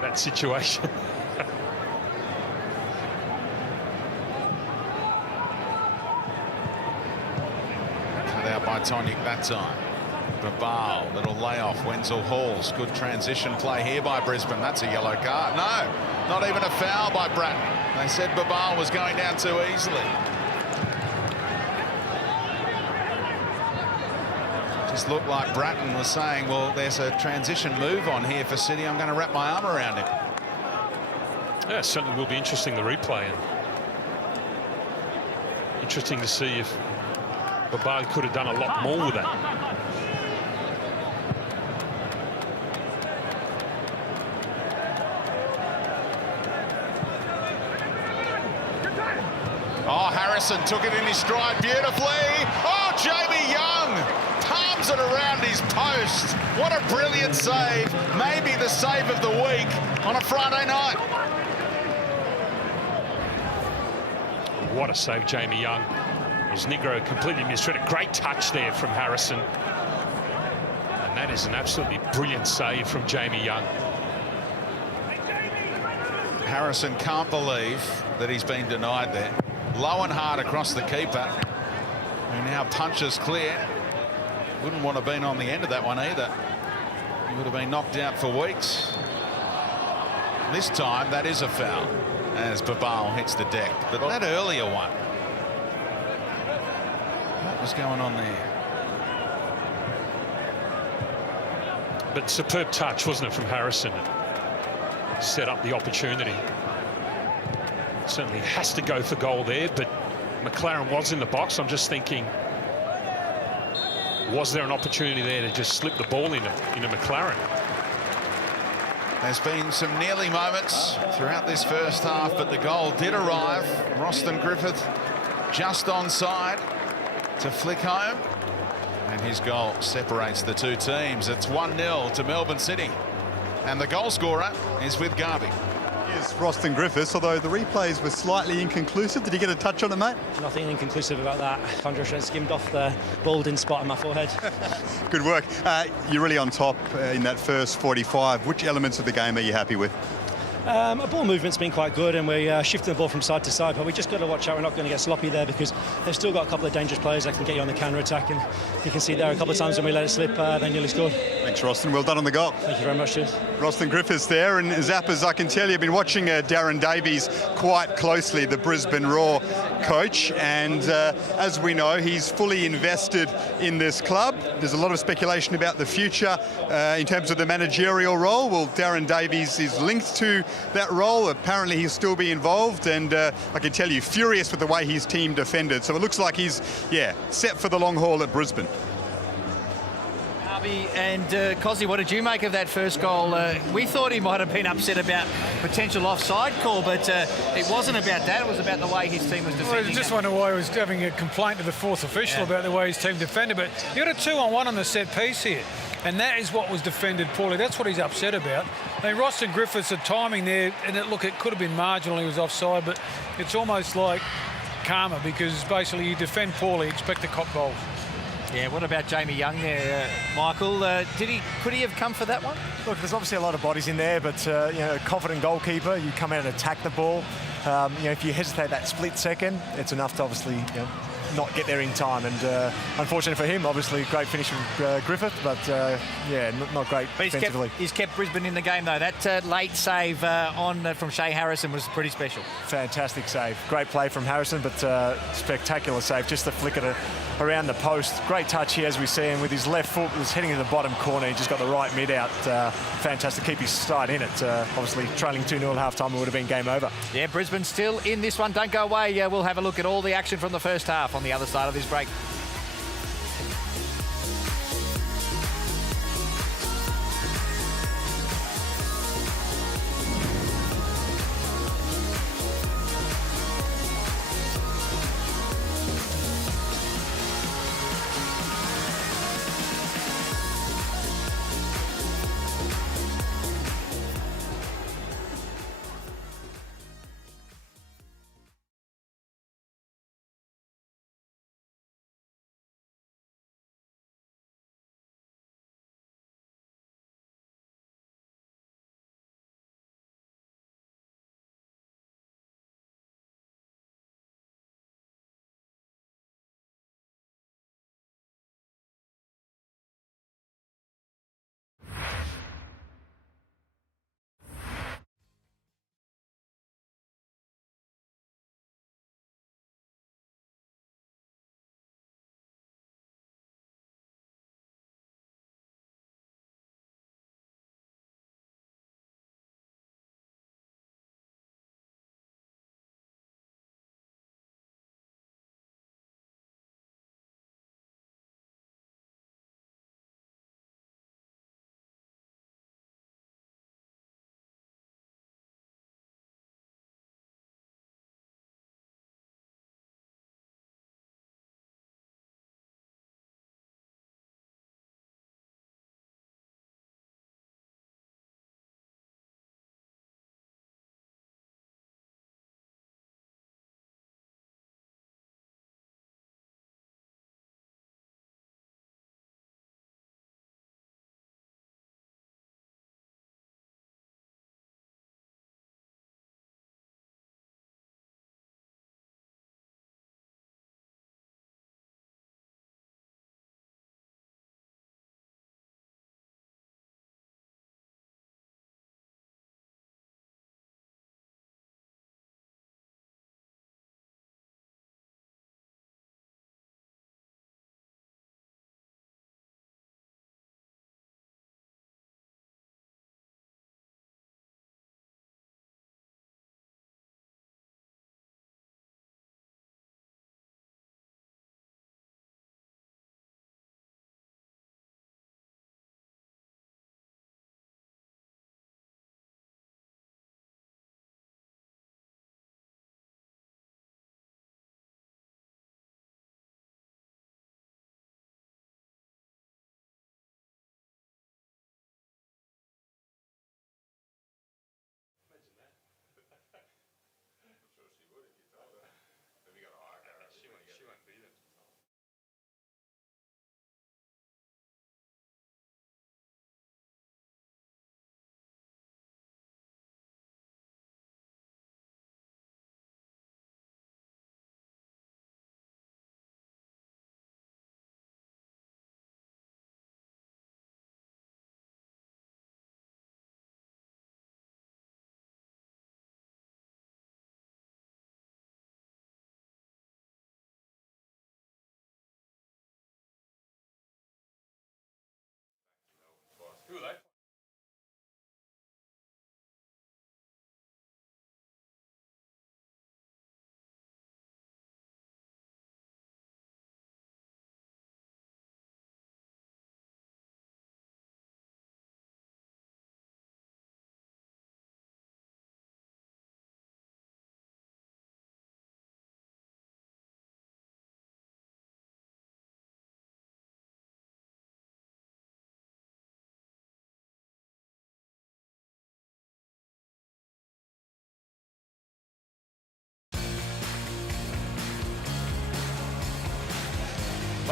that situation. Cut out by Tonic that time. Babal, little layoff. Wenzel Halls, good transition play here by Brisbane. That's a yellow card. No, not even a foul by Bratton. They said Babal was going down too easily. Just looked like Bratton was saying, well, there's a transition move on here for City. I'm going to wrap my arm around it. Yeah, it certainly will be interesting, the replay. And interesting to see if Babal could have done a lot more with that. Oh, Harrison took it in his stride beautifully. Oh, Jamie Young palms it around his post. What a brilliant save. Maybe the save of the week on a Friday night. What a save, Jamie Young. As Negro completely misread it. Great touch there from Harrison. And that is an absolutely brilliant save from Jamie Young. Harrison can't believe that he's been denied there. Low and hard across the keeper, who now punches clear. Wouldn't want to have been on the end of that one either. He would have been knocked out for weeks. This time, that is a foul, as Babal hits the deck. But that earlier one, what was going on there? But superb touch, wasn't it, from Harrison? Set up the opportunity. Certainly has to go for goal there, but McLaren was in the box. I'm just thinking, was there an opportunity there to just slip the ball into McLaren? There's been some nearly moments throughout this first half, but the goal did arrive. Roston Griffith just onside to flick home, and his goal separates the two teams. It's 1-0 to Melbourne City, and the goal scorer is with Garvey. Yes, Roston Griffiths, although the replays were slightly inconclusive. Did you get a touch on it, mate? Nothing inconclusive about that. 100% skimmed off the balding spot on my forehead. Good work. You're really on top in that first 45. Which elements of the game are you happy with? Ball movement's been quite good, and we're shifting the ball from side to side, but we just got to watch out we're not going to get sloppy there, because they've still got a couple of dangerous players that can get you on the counter-attack, and you can see there a couple of times when we let it slip, they nearly scored. Thanks, Roston. Well done on the goal. Thank you very much, cheers. Roston Griffiths there, and Zappers, I can tell you, I've been watching Darren Davies quite closely, the Brisbane Roar coach, and as we know, he's fully invested in this club. There's a lot of speculation about the future in terms of the managerial role. Well, Darren Davies is linked to that role. Apparently he'll still be involved, and I can tell you, furious with the way his team defended. So it looks like he's, set for the long haul at Brisbane. And Cozzy, what did you make of that first goal? We thought he might have been upset about potential offside call, but it wasn't about that. It was about the way his team was defending. Well, I just wonder why he was having a complaint to the fourth official about the way his team defended. But you got a 2-on-1 on the set piece here, and that is what was defended poorly. That's what he's upset about. I mean, Ross and Griffiths, the timing there, and it could have been marginal. He was offside, but it's almost like karma, because basically you defend poorly, expect to cop goals. Yeah, what about Jamie Young there, Michael? Could he have come for that one? Look, there's obviously a lot of bodies in there, but a confident goalkeeper, you come out and attack the ball. If you hesitate that split second, it's enough to obviously not get there in time. And unfortunately for him, obviously great finish from Griffith, but not great defensively. He's kept Brisbane in the game though. That late save from Shea Harrison was pretty special. Fantastic save. Great play from Harrison, but spectacular save. Just the flicker around the post. Great touch here, as we see him with his left foot. Was heading to the bottom corner. He just got the right mid out. Fantastic. Keep his side in it. Obviously trailing 2-0 at half-time, it would have been game over. Yeah, Brisbane still in this one. Don't go away. We'll have a look at all the action from the first half on the other side of this break.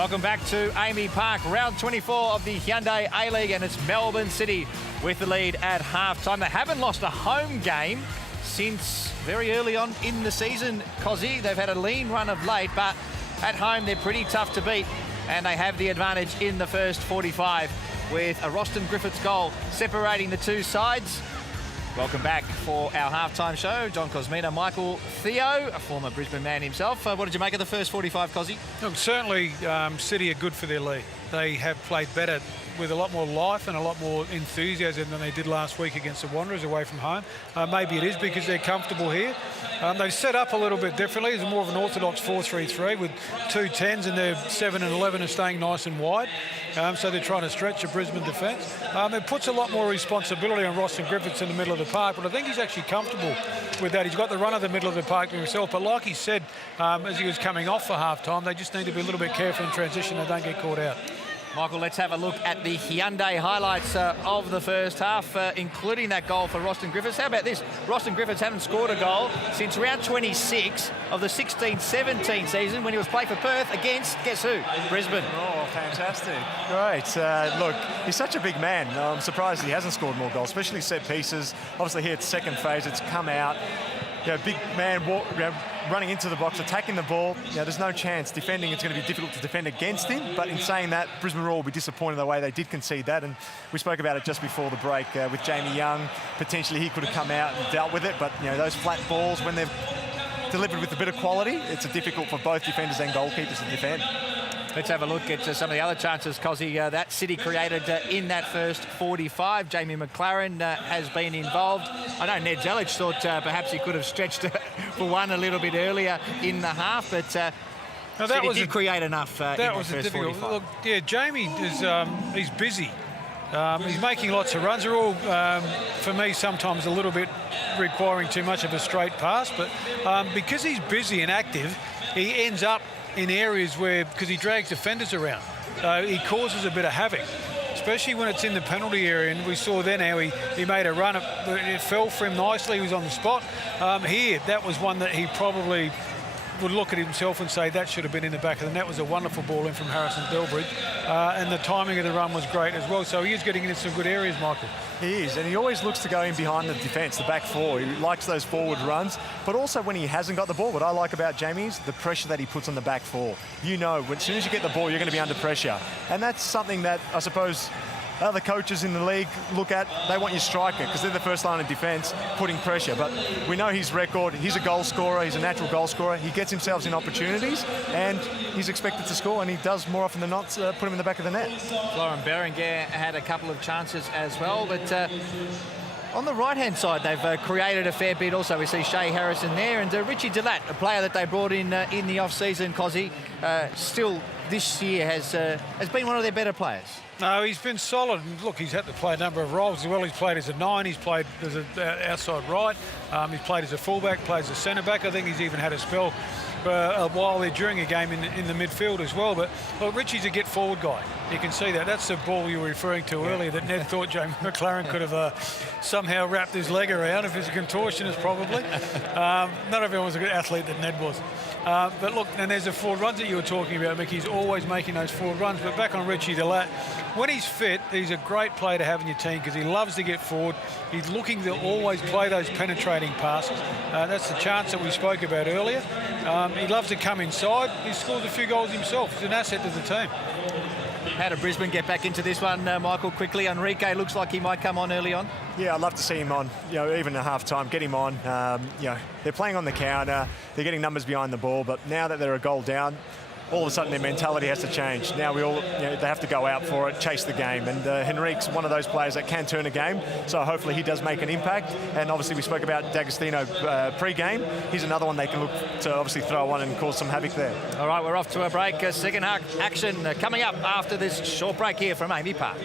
Welcome back to AAMI Park, round 24 of the Hyundai A-League, and it's Melbourne City with the lead at half-time. They haven't lost a home game since very early on in the season, Cozzy. They've had a lean run of late, but at home they're pretty tough to beat, and they have the advantage in the first 45 with a Roston Griffiths goal separating the two sides. Welcome back for our halftime show. John Cosmina, Michael Theo, a former Brisbane man himself. What did you make of the first 45, Cozzy? Look, certainly City are good for their lead. They have played better with a lot more life and a lot more enthusiasm than they did last week against the Wanderers away from home. Maybe it is because they're comfortable here. They've set up a little bit differently. It's more of an orthodox 4-3-3 with 2 10s, and their 7 and 11 are staying nice and wide. So they're trying to stretch the Brisbane defence. It puts a lot more responsibility on Roston Griffiths in the middle of the park, but I think he's actually comfortable with that. He's got the run of the middle of the park to himself, but like he said, as he was coming off for half-time, they just need to be a little bit careful in transition and don't get caught out. Michael, let's have a look at the Hyundai highlights of the first half, including that goal for Roston Griffiths. How about this? Roston Griffiths haven't scored a goal since round 26 of the 16-17 season when he was playing for Perth against, guess who? Brisbane. Oh, fantastic. Great. Look, he's such a big man. I'm surprised he hasn't scored more goals, especially set pieces. Obviously here it's second phase, it's come out. Big man running into the box, attacking the ball. There's no chance. Defending, it's going to be difficult to defend against him. But in saying that, Brisbane Roar will be disappointed in the way they did concede that. And we spoke about it just before the break with Jamie Young. Potentially he could have come out and dealt with it. But, those flat balls, when they're delivered with a bit of quality, it's difficult for both defenders and goalkeepers to defend. Let's have a look at some of the other chances, Cozzy, that City created in that first 45. Jamie McLaren has been involved. I know Ned Zelich thought perhaps he could have stretched for one a little bit earlier in the half, but City did create enough that was first 45. Look, yeah, Jamie is he's busy. He's making lots of runs. They're all, for me, sometimes a little bit requiring too much of a straight pass, but because he's busy and active, he ends up in areas where, because he drags defenders around, he causes a bit of havoc, especially when it's in the penalty area. And we saw then how he made a run. It fell for him nicely. He was on the spot. Here, that was one that he probably would look at himself and say that should have been in the back of the net. Was a wonderful ball in from Harrison Delbridge, and the timing of the run was great as well. So he is getting into some good areas, Michael. He is, and he always looks to go in behind the defence, the back four. He likes those forward runs, but also when he hasn't got the ball, what I like about Jamie is the pressure that he puts on the back four. As soon as you get the ball, you're going to be under pressure. And that's something that I suppose other coaches in the league look at. They want your striker because they're the first line of defence, putting pressure. But we know his record. He's a goal scorer. He's a natural goal scorer. He gets himself in opportunities, and he's expected to score, and he does more often than not put him in the back of the net. Florent Berenguer had a couple of chances as well, but on the right-hand side, they've created a fair bit also. We see Shea Harrison there, and Richie Delat, a player that they brought in the off-season, Cozzy, still this year has been one of their better players. No, he's been solid. Look, he's had to play a number of roles as well. He's played as a 9, he's played as an outside right, he's played as a fullback, plays as a centre-back. I think he's even had a spell for a while there during a game in the midfield as well. But look, Richie's a get-forward guy. You can see that. That's the ball you were referring to earlier that Ned thought Jamie McLaren could have somehow wrapped his leg around. If he's a contortionist, probably. Not everyone was a good athlete that Ned was. But look, and there's the forward runs that you were talking about, Mick. He's always making those forward runs. But back on Richie Delat, when he's fit, he's a great player to have in your team because he loves to get forward. He's looking to always play those penetrating passes. That's the chance that we spoke about earlier. He loves to come inside. He scores a few goals himself. He's an asset to the team. How did Brisbane get back into this one, Michael, quickly? Enrique looks like he might come on early on. Yeah, I'd love to see him on, even at half-time, get him on. They're playing on the counter, they're getting numbers behind the ball, but now that they're a goal down, all of a sudden their mentality has to change. Now they have to go out for it, chase the game, and Henrique's one of those players that can turn a game, so hopefully he does make an impact. And obviously we spoke about D'Agostino pre-game. He's another one they can look to obviously throw one and cause some havoc there. All right, we're off to a break. Second half action coming up after this short break here from AAMI Park.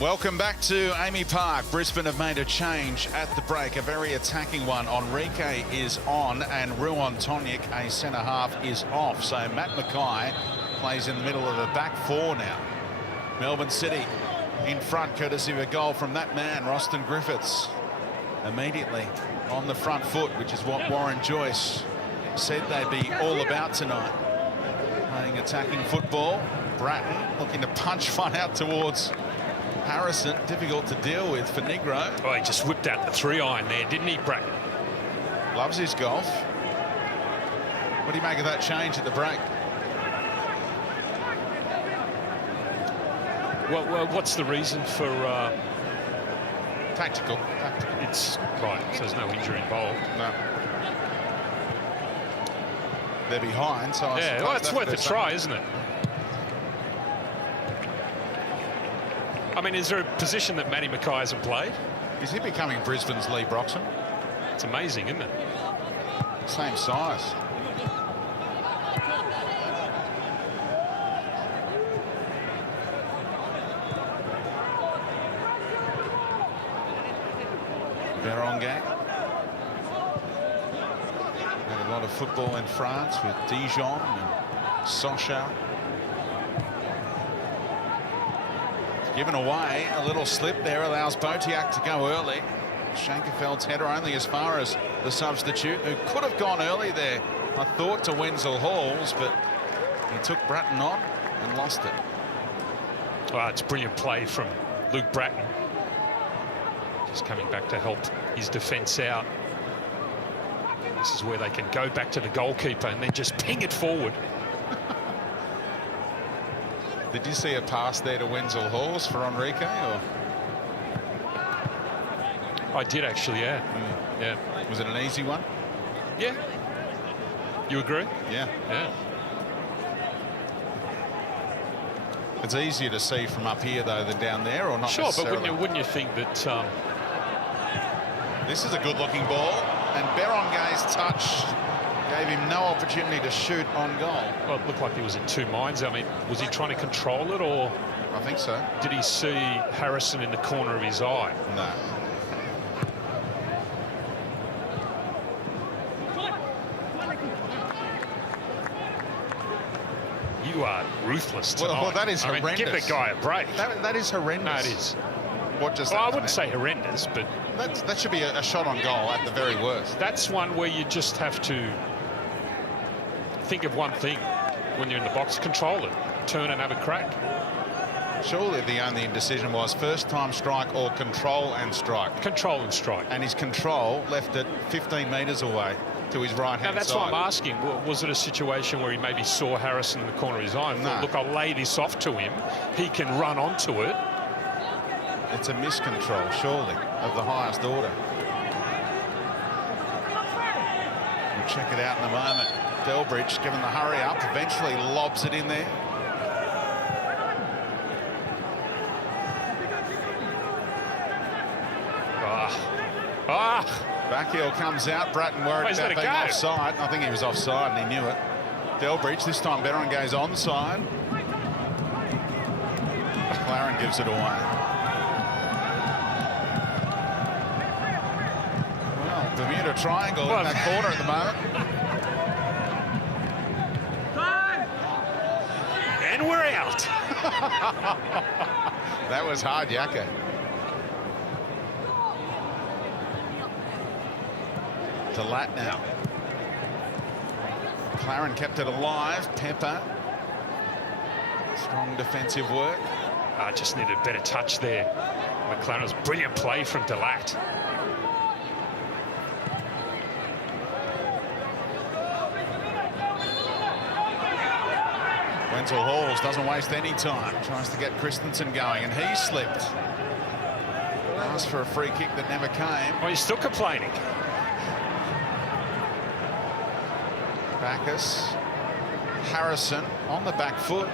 Welcome back to AAMI Park. Brisbane have made a change at the break, a very attacking one. Enrique is on and Ruon Tonic, a centre-half, is off. So Matt Mackay plays in the middle of the back four now. Melbourne City in front, courtesy of a goal from that man, Roston Griffiths. Immediately on the front foot, which is what Warren Joyce said they'd be all about tonight. Playing attacking football. Bratton looking to punch one out towards Harrison. Difficult to deal with for Negro. Oh, he just whipped out the 3-iron there, didn't he, Bratton? Loves his golf. What do you make of that change at the break? Well, what's the reason for... Tactical. It's right, so there's no injury involved. No. They're behind, so I yeah, well, it's worth a try, isn't it? I mean, is there a position that Matty Mackay hasn't played? Is he becoming Brisbane's Lee Broxham? It's amazing, isn't it? Same size. Berenguer. Had a lot of football in France with Dijon and Sochaux. Given away, a little slip there allows Botiak to go early. Schenkerfeld's header only as far as the substitute, who could have gone early there, I thought, to Wenzel Halls, but he took Bratton on and lost it. Oh, it's brilliant play from Luke Bratton. Just coming back to help his defence out. This is where they can go back to the goalkeeper and then just ping it forward. Did you see a pass there to Wenzel Halls for Enrique? Or? I did actually, yeah. Yeah. Was it an easy one? Yeah. You agree? Yeah. Yeah. It's easier to see from up here though than down there, or not? Sure, but wouldn't you think that? This is a good-looking ball, and Berengay's touch gave him no opportunity to shoot on goal. Well, it looked like he was in two minds. I mean, was he trying to control it, or I think so. Did he see Harrison in the corner of his eye? No. You are ruthless tonight. Well, that is horrendous. Give the guy a break. That is horrendous. No, it is. What just? Well, I wouldn't say horrendous, but that should be a shot on goal at the very worst. That's one where you just have to think of one thing when you're in the box: control it, turn and have a crack. Surely the only indecision was first time strike or control and strike. Control and strike. And his control left it 15 metres away to his right hand side. Now that's why I'm asking, was it a situation where he maybe saw Harrison in the corner of his eye and thought, look, I'll lay this off to him, he can run onto it? It's a miscontrol, surely, of the highest order. We'll check it out in a moment. Delbridge, given the hurry up, eventually lobs it in there. Back heel comes out. Bratton worried about being offside. I think he was offside and he knew it. Delbridge, this time Berengay's onside. McLaren gives it away. Well, Bermuda Triangle in that corner at the moment. and we're out. That was hard, Yaka. To Lat now. McLaren kept it alive. Pepper. Strong defensive work. Just needed a better touch there. McLaren's brilliant play from Delat. Wenzel Halls doesn't waste any time. Tries to get Christensen going, and he slipped. Asked for a free kick that never came. Well, he's still complaining. Bacchus. Harrison on the back foot.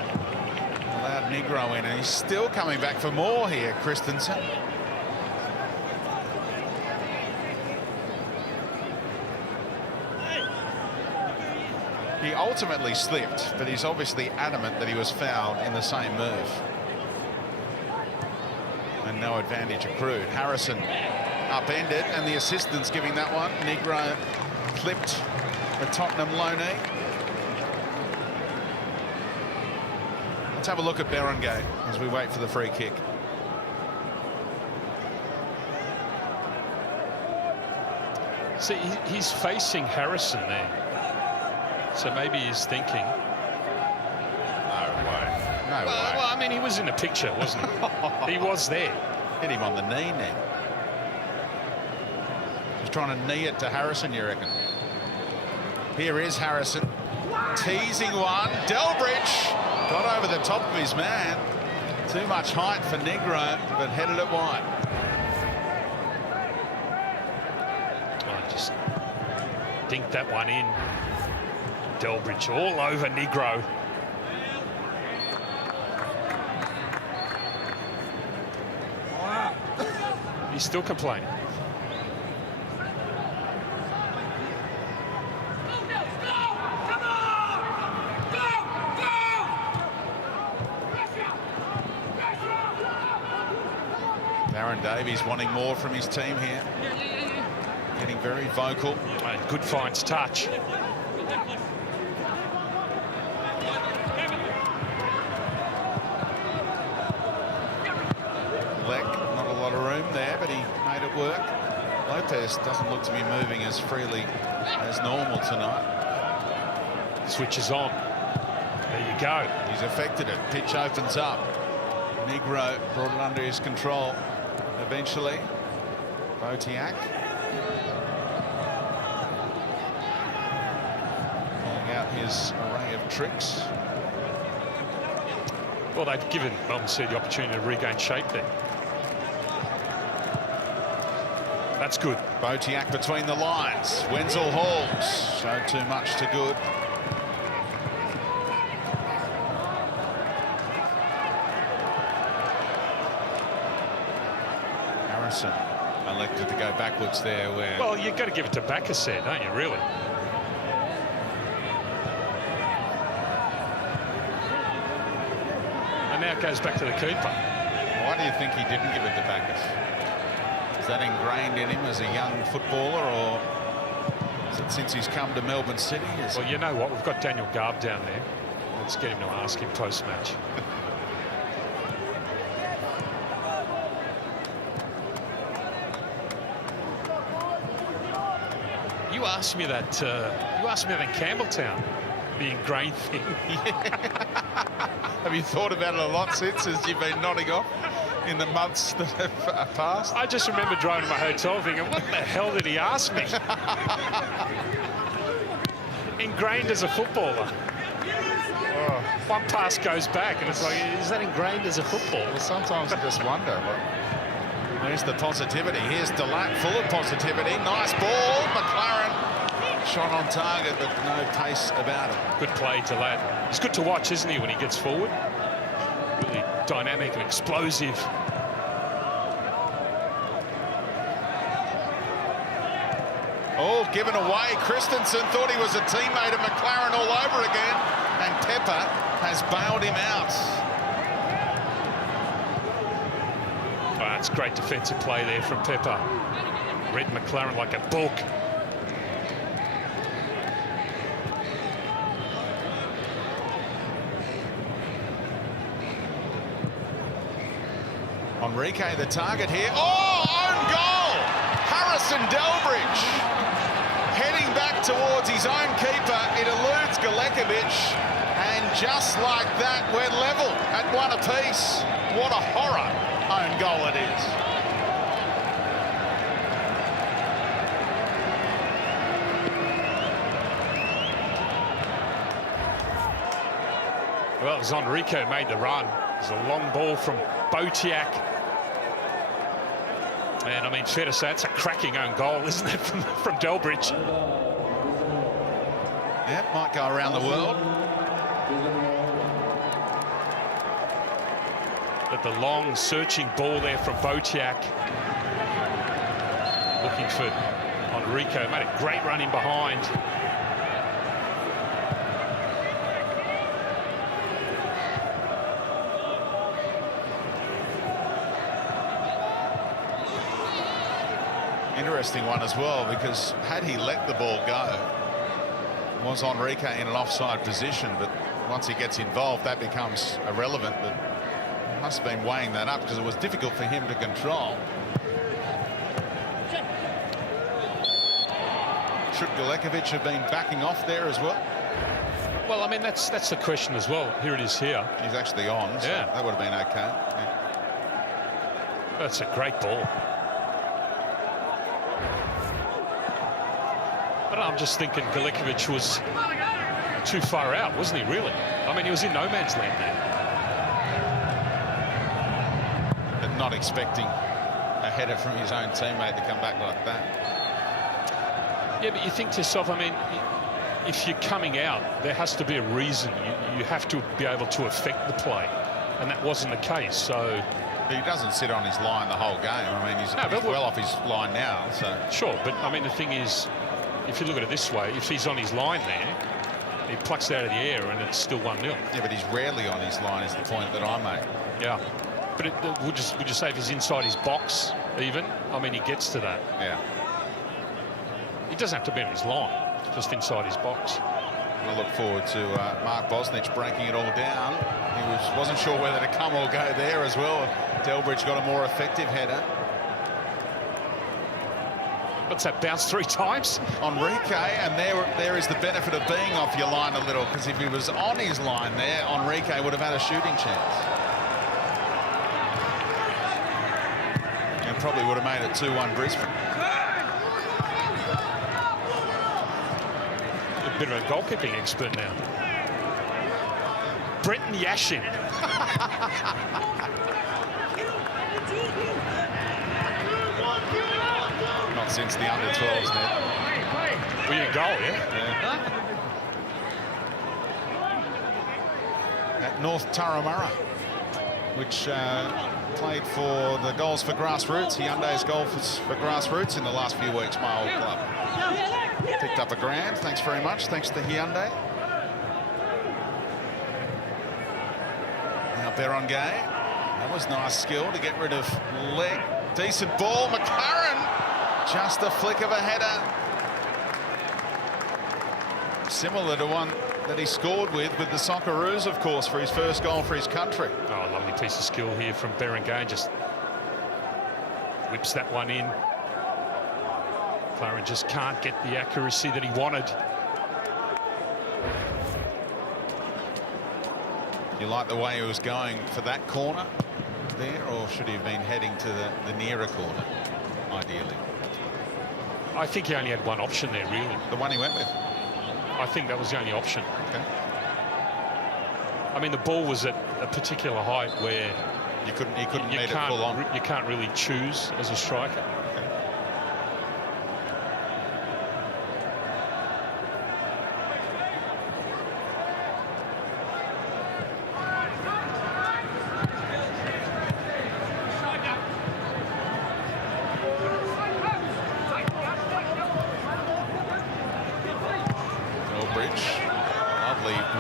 Allowed Negro in, and he's still coming back for more here, Christensen. He ultimately slipped, but he's obviously adamant that he was fouled in the same move. And no advantage accrued. Harrison upended, and the assistant's giving that one. Negro clipped the Tottenham low knee. Let's have a look at Berengay as we wait for the free kick. See, he's facing Harrison there. So maybe he's thinking. No way. No way. Well, I mean, he was in the picture, wasn't he? He was there. Hit him on the knee then. He's trying to knee it to Harrison, you reckon? Here is Harrison. Teasing one. Delbridge got over the top of his man. Too much height for Negro, but headed it wide. Oh, just dinked that one in. Delbridge all over Negro. He's still complaining. Darren Davies wanting more from his team here. Getting very vocal. And good finds touch. Not a lot of room there, but he made it work. Lopez doesn't look to be moving as freely as normal tonight. Switches on. There you go. He's affected it. Pitch opens up. Negro brought it under his control. Eventually, Botiak pulling out his array of tricks. Well, they've given Melbourne City the opportunity to regain shape there. That's good. Botiak between the lines. Wenzel Halls showed too much to good. Harrison elected to go backwards there. Where Well, you've got to give it to Bacchus there, don't you, really? And now it goes back to the keeper. Why do you think he didn't give it to Bacchus? Is that ingrained in him as a young footballer, or is it since he's come to Melbourne City? Well, you know what? We've got Daniel Garb down there. Let's get him to ask him post-match. You asked me that. You asked me that in Campbelltown, the ingrained thing. Have you thought about it a lot since, as you've been nodding off in the months that have passed? I just remember driving to my hotel thinking, what the hell did he ask me? Ingrained as a footballer. Oh. One pass goes back, and it's like, is that ingrained as a footballer? Well, sometimes I just wonder. There's the positivity. Here's Delat, full of positivity. Nice ball. McLaren shot on target, but no pace about it. Good play, Delat. He's good to watch, isn't he, when he gets forward? Really dynamic and explosive. Oh, given away. Christensen thought he was a teammate of McLaren all over again, and Pepper has bailed him out. Oh, that's great defensive play there from Pepper. Read McLaren like a book. Enrique, the target here. Oh, own goal! Harrison Delbridge heading back towards his own keeper. It eludes Galekovic, and just like that, we're level at 1 apiece. What a horror own goal it is. Well, as Enrico made the run, there's a long ball from Botiak. And I mean, fair to say, it's a cracking own goal, isn't it, from Delbridge? Yeah, might go around the world. But the long searching ball there from Botiak. Looking for Enrico, made a great run in behind. Interesting one as well, because had he let the ball go, was Enrique in an offside position, but once he gets involved, that becomes irrelevant. But must have been weighing that up because it was difficult for him to control. Should Galekovic have been backing off there as well? Well, I mean, that's the question as well. Here it is here. He's actually on, so yeah, that would have been okay. Yeah. That's a great ball. But I'm just thinking Galekovic was too far out, wasn't he, really? I mean, he was in no man's land there. But not expecting a header from his own teammate to come back like that. Yeah, but you think to yourself, I mean, if you're coming out, there has to be a reason. You have to be able to affect the play. And that wasn't the case, so... But he doesn't sit on his line the whole game. I mean, he's well off his line now, so... Sure, but, I mean, the thing is, if you look at it this way, if he's on his line there, he plucks it out of the air and it's still 1-0. Yeah, but he's rarely on his line is the point that I make. Yeah. But would you say if he's inside his box even? I mean, he gets to that. Yeah. He doesn't have to be on his line, just inside his box. I look forward to Mark Bosnich breaking it all down. He wasn't sure whether to come or go there as well. Delbridge got a more effective header. What's that, bounce 3 times? Enrique, and there is the benefit of being off your line a little, because if he was on his line there, Enrique would have had a shooting chance. And probably would have made it 2-1 Brisbane. A bit of a goalkeeping expert now. Brenton Yashin. Not since the under-12s, Ned. Well, you goal, yeah? At North Turramurra, which played for the Goals for Grassroots, Hyundai's Goals for Grassroots in the last few weeks, my old club. Picked up a grand, thanks very much, thanks to Hyundai. Now Berengay, that was nice skill to get rid of leg. Decent ball, McLaren, just a flick of a header. Similar to one that he scored with the Socceroos, of course, for his first goal for his country. Oh, lovely piece of skill here from Berengay, just whips that one in. McLaren just can't get the accuracy that he wanted. You like the way he was going for that corner there, or should he have been heading to the nearer corner, ideally? I think he only had one option there, really. The one he went with? I think that was the only option. Okay. I mean, the ball was at a particular height where he couldn't meet it full on. You can't really choose as a striker.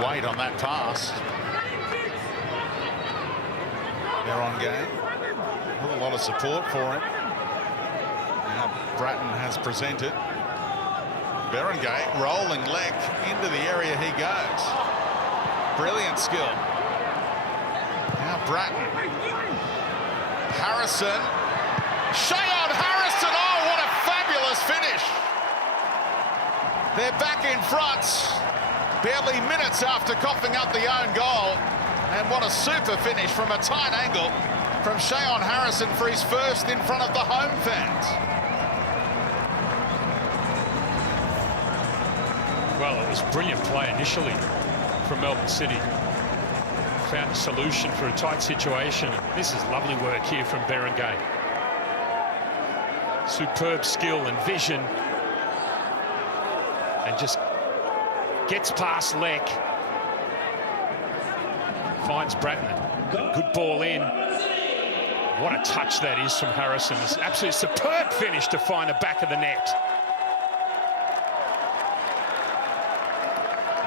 Weight on that pass. They're on game. Not a lot of support for him. Now Bratton has presented. Berengay rolling leg into the area he goes. Brilliant skill. Now Bratton. Harrison. Shayon Harrison, oh, what a fabulous finish. They're back in front, barely minutes after coughing up the own goal. And what a super finish from a tight angle from Shayon Harrison for his first in front of the home fans. Well, it was brilliant play initially from Melbourne City. Found a solution for a tight situation. This is lovely work here from Berengay. Superb skill and vision. And just gets past Leck. Finds Bratton. Good ball in. What a touch that is from Harrison. It's an absolute superb finish to find the back of the net.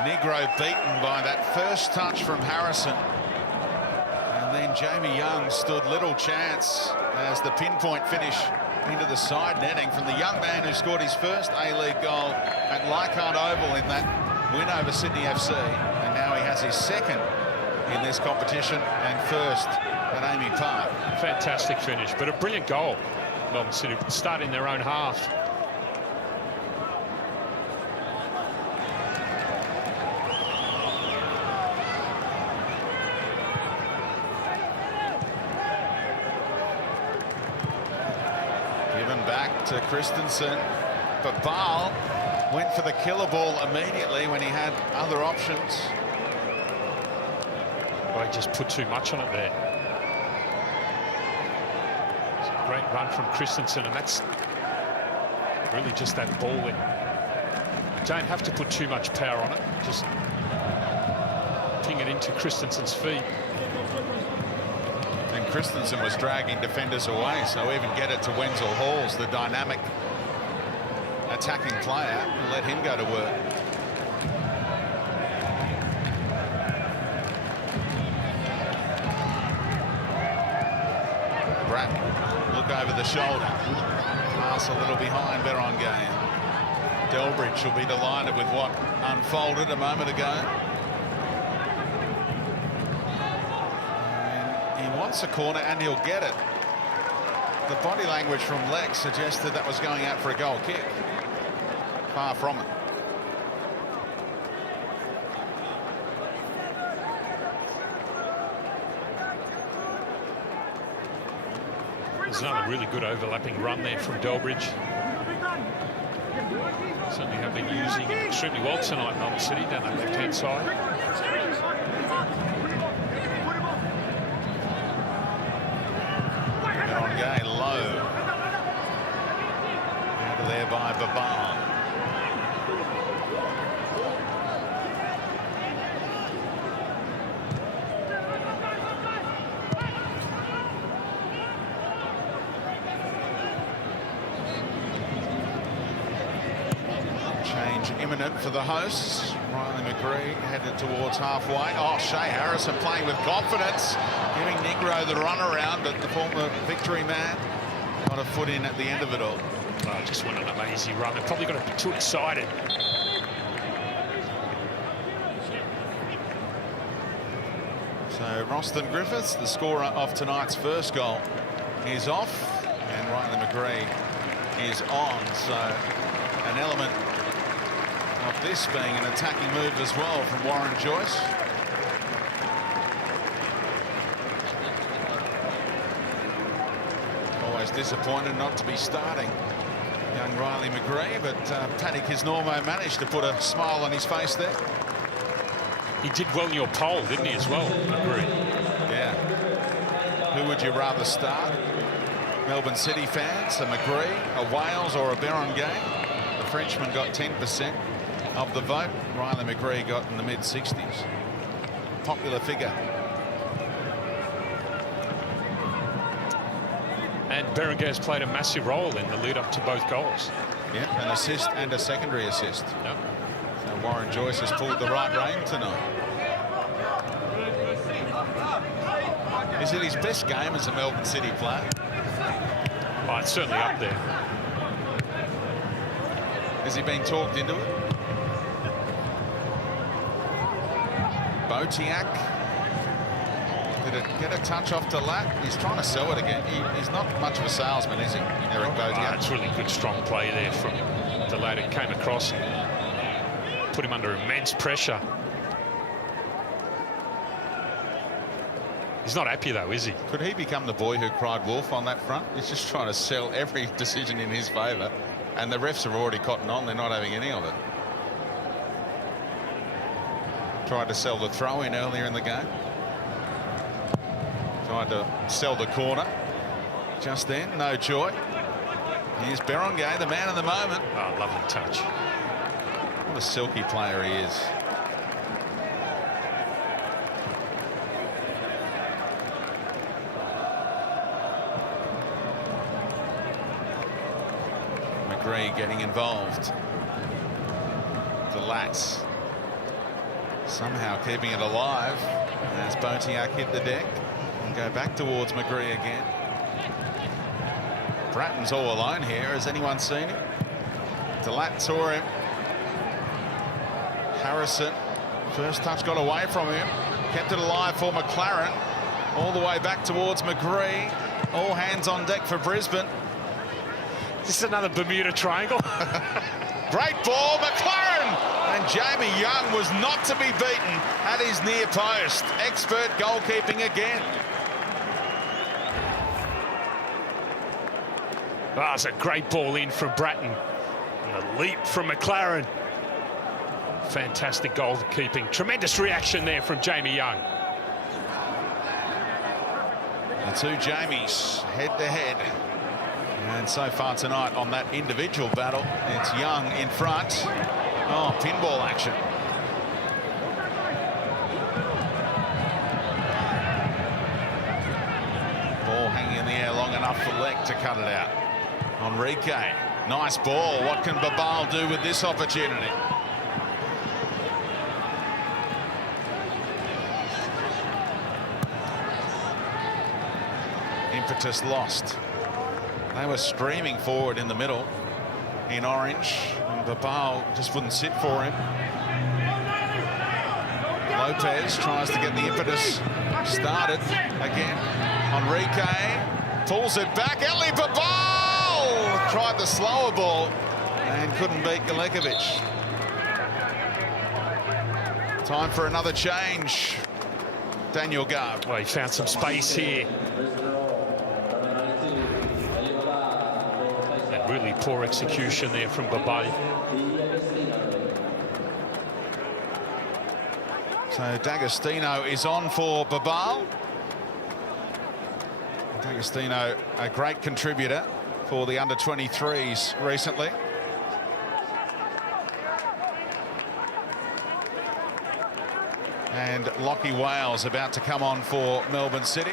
Negro beaten by that first touch from Harrison. And then Jamie Young stood little chance as the pinpoint finish into the side netting from the young man who scored his first A-League goal at Leichhardt Oval in that win over Sydney FC. And now he has his second in this competition and first at AAMI Park. Fantastic finish, but a brilliant goal. Melbourne City start in their own half. Given back to Christensen, but Bale went for the killer ball immediately when he had other options. Well, he just put too much on it there. It's a great run from Christensen, and that's really just that ball in. You don't have to put too much power on it. Just ping it into Christensen's feet. And Christensen was dragging defenders away, so even get it to Wenzel Halls, the dynamic attacking player, and let him go to work. Bratton, look over the shoulder. Pass a little behind Berengay. Delbridge will be delighted with what unfolded a moment ago. And he wants a corner and he'll get it. The body language from Lex suggested that was going out for a goal kick. Far from it. There's another really good overlapping run there from Delbridge. Certainly have been using it extremely well tonight, Melbourne City, down that left-hand side. Berengay low. Out of there by Babal. Imminent for the hosts. Riley McGree headed towards halfway. Oh, Shea Harrison playing with confidence, giving Negro the runaround, but the former victory man got a foot in at the end of it all. Oh, just went on a lazy run. They probably got to be too excited. So Roston Griffiths, the scorer of tonight's first goal, is off, and Riley McGree is on. So an element of this being an attacking move as well from Warren Joyce. Always disappointed not to be starting young Riley McGree, but Paddy Kisnormo managed to put a smile on his face there. He did well in your poll, didn't he, as well, McGree? Yeah. Who would you rather start? Melbourne City fans, a McGree, a Wales or a Berengay? The Frenchman got 10% of the vote. Riley McGree got in the mid-60s. Popular figure. And Berengay has played a massive role in the lead up to both goals. Yeah, an assist and a secondary assist. Yep. So Warren Joyce has pulled the right rein tonight. Is it his best game as a Melbourne City player? Oh, it's certainly up there. Has he been talked into it? Botiak Did it get a touch off to Lat? He's trying to sell it again. He's not much of a salesman, is he, Eric Boziak? It's really good, strong play there from the lad who came across and put him under immense pressure. He's not happy, though, is he? Could he become the boy who cried wolf on that front? He's just trying to sell every decision in his favour, and the refs have already cottoned on. They're not having any of it. Tried to sell the throw-in earlier in the game. Tried to sell the corner. Just then, no joy. Here's Berengay, the man of the moment. Oh, lovely touch. What a silky player he is. McGree getting involved. The Lats somehow keeping it alive as Boziak hit the deck and go back towards McGree again. Bratton's all alone here. Has anyone seen him? Delat saw him. Harrison, first touch got away from him. Kept it alive for McLaren. All the way back towards McGree. All hands on deck for Brisbane. This is another Bermuda Triangle. Great ball, McLaren! And Jamie Young was not to be beaten at his near post. Expert goalkeeping again. Oh, it's a great ball in from Bratton. And a leap from McLaren. Fantastic goalkeeping. Tremendous reaction there from Jamie Young. The two Jamies head-to-head. And so far tonight on that individual battle, it's Young in front. Oh, pinball action. Ball hanging in the air long enough for Leck to cut it out. Enrique, nice ball. What can Babal do with this opportunity? Impetus lost. They were streaming forward in the middle in orange, and Babal just wouldn't sit for him. Lopez tries to get the impetus started again. Enrique pulls it back. Eli Babal tried the slower ball and couldn't beat Galekovic. Time for another change. Daniel Garb. Well, he found some space here. Really poor execution there from Babal. So D'Agostino is on for Babal. D'Agostino, a great contributor for the under-23s recently. And Lockie Wales about to come on for Melbourne City.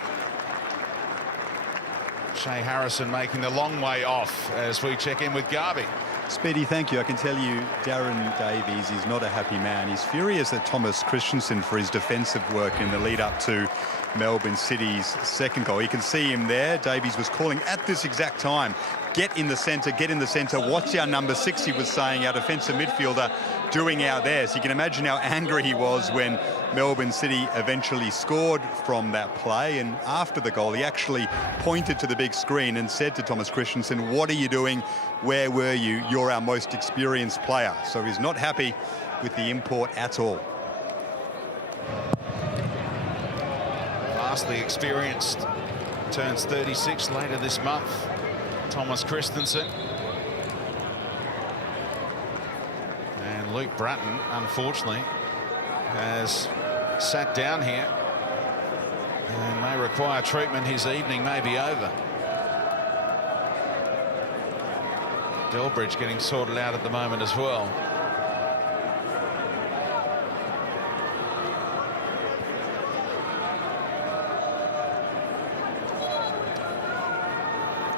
Shea Harrison making the long way off as we check in with Garby. Speedy, thank you. I can tell you Darren Davies is not a happy man. He's furious at Thomas Christensen for his defensive work in the lead up to Melbourne City's second goal. You can see him there. Davies was calling at this exact time, get in the centre, get in the centre. Watch our number 6, he was saying, our defensive midfielder doing out there. So you can imagine how angry he was when Melbourne City eventually scored from that play. And after the goal, he actually pointed to the big screen and said to Thomas Christensen, "What are you doing? Where were you? You're our most experienced player." So he's not happy with the import at all. Vastly experienced, turns 36 later this month. Thomas Christensen. And Luke Bratton, unfortunately, has sat down here and may require treatment. His evening may be over. Delbridge getting sorted out at the moment as well.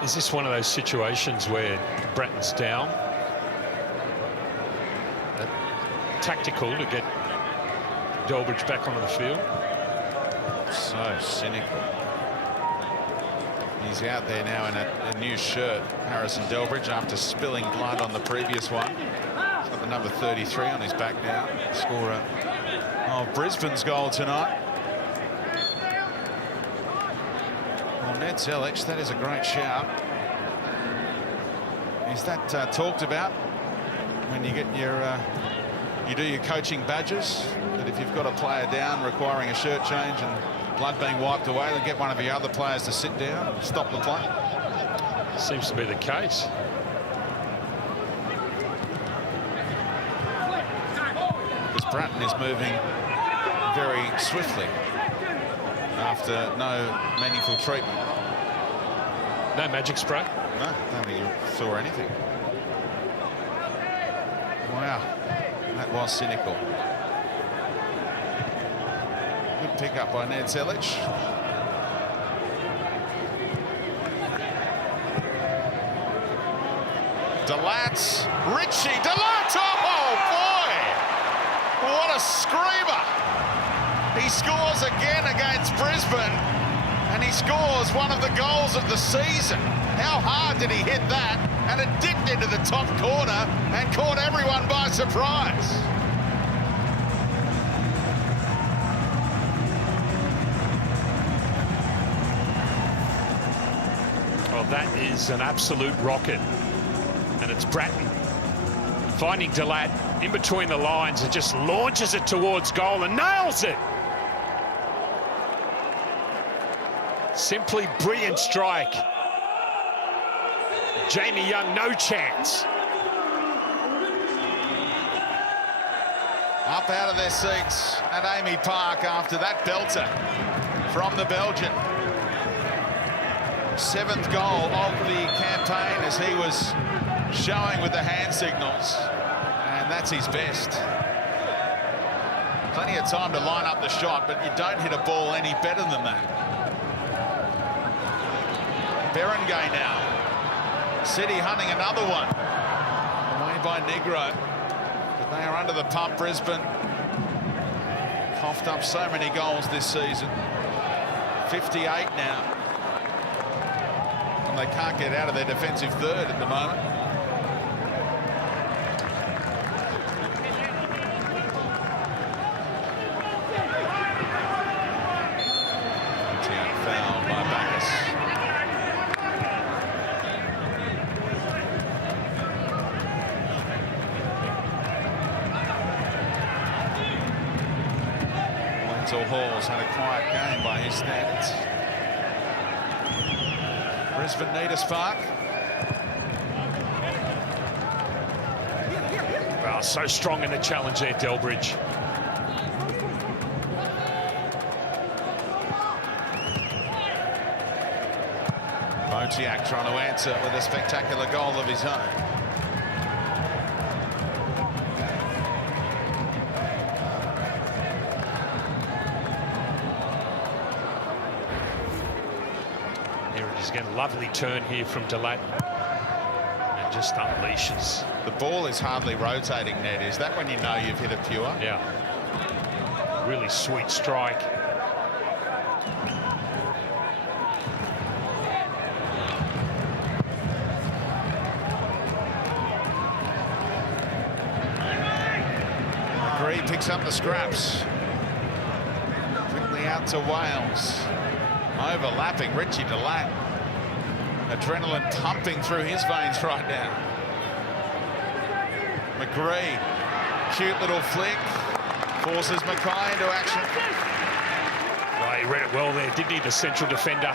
Is this one of those situations where Bratton's down? Tactical to get Delbridge back onto the field. So cynical. He's out there now in a new shirt, Harrison Delbridge, after spilling blood on the previous one. He's got the number 33 on his back now. Scorer of Brisbane's goal tonight. Well, Ned Zelich, that is a great shout. Is that talked about when you get your you do your coaching badges, that if you've got a player down requiring a shirt change and blood being wiped away, then get one of your other players to sit down and stop the play? Seems to be the case. Because Bratton is moving very swiftly after no meaningful treatment. No magic spray? No, don't think you saw anything. Wow, that was cynical. Good pick up by Ned Zelich. Delat, Richie, Delat, oh boy! What a screamer! He scores again against Brisbane, and he scores one of the goals of the season. How hard did he hit that? And it dipped into the top corner and caught everyone by surprise. Well, that is an absolute rocket. And it's Bratton finding Delat in between the lines and just launches it towards goal and nails it. Simply brilliant strike. Jamie Young, no chance. Up out of their seats at AAMI Park after that belter from the Belgian. 7th goal of the campaign as he was showing with the hand signals, and that's his best. Plenty of time to line up the shot, but you don't hit a ball any better than that. Berengay now. City hunting another one. Away by Negro. But they are under the pump, Brisbane. Coughed up so many goals this season. 58 now. And they can't get out of their defensive third at the moment. Foul by Bacchus. Hall's had a quiet game by his standards. Brisbane need a spark. Well, so strong in the challenge there, Delbridge. Motiak trying to answer with a spectacular goal of his own. Again, lovely turn here from Delat. And just unleashes. The ball is hardly rotating, Ned. Is that when you know you've hit a pure? Yeah. Really sweet strike. Green picks up the scraps. Quickly out to Wales. Overlapping Richie Delat. Adrenaline pumping through his veins right now. McGree, cute little flick, forces Mackay into action. Well, he read it well there, didn't he, the central defender?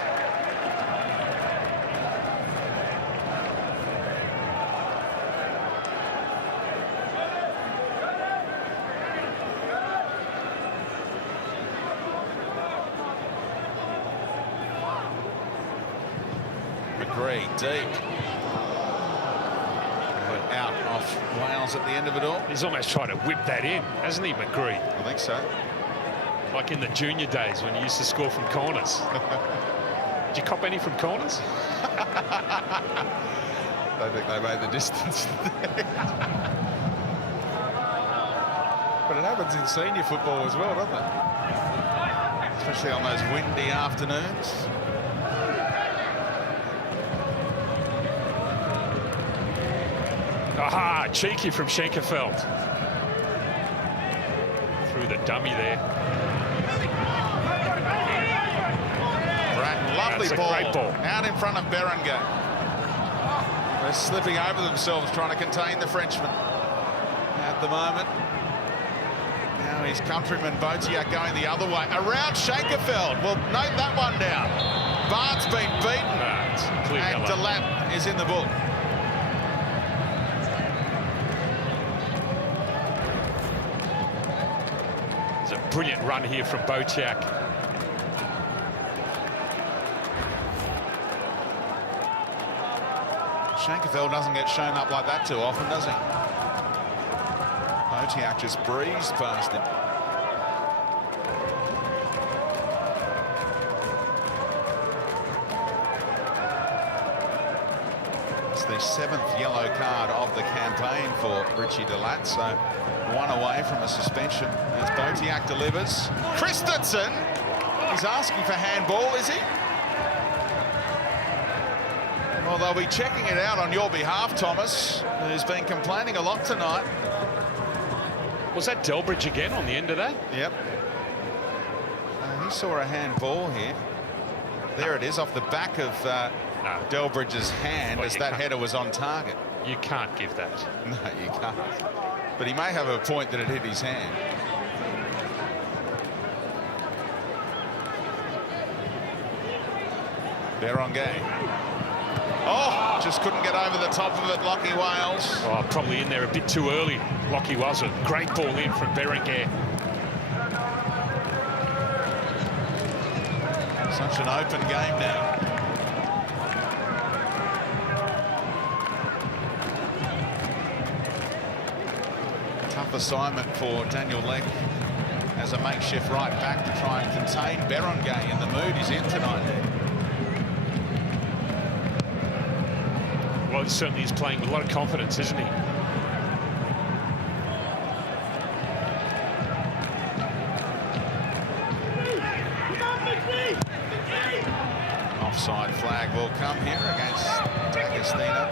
McGree deep. But out off Wales at the end of it all. He's almost trying to whip that in, hasn't he, McGree? I think so. Like in the junior days when you used to score from corners. Did you cop any from corners? I don't think they made the distance. But it happens in senior football as well, doesn't it? Especially on those windy afternoons. Aha, cheeky from Schenkerfeld. Through the dummy there. Bratton loved lovely That's a ball. great ball. Out in front of Berenguer. They're slipping over themselves, trying to contain the Frenchman at the moment. Now his countryman Botiak going the other way. Around Shankerfeld. Well, note that one down. Bart's been beaten. No, it's a clear And yellow. Delat is in the book. It's a brilliant run here from Botiak. Shankerfeld doesn't get shown up like that too often, does he? Botiak just breezed past him. It's the 7th yellow card of the campaign for Richie Delat, so one away from a suspension as Botiak delivers. Christensen, he's asking for handball, is he? Well, they'll be checking it out on your behalf, Thomas, who's been complaining a lot tonight. Was that Delbridge again on the end of that? Yep. He saw a handball here. There it is, off the back of Delbridge's hand, Well, as you that can't. header was on target. You can't give that. No, you can't. But he may have a point that it hit his hand. Berenguer. Oh, just couldn't get over the top of it, Lockie Wales. Oh, probably in there a bit too early. Lockie was a great ball in from Berenguer. Such an open game now. Tough assignment for Daniel Leck as a makeshift right back to try and contain Berenguer in the mood he's in tonight. Well, he certainly is playing with a lot of confidence, isn't he? Offside flag will come here against D'Agostino.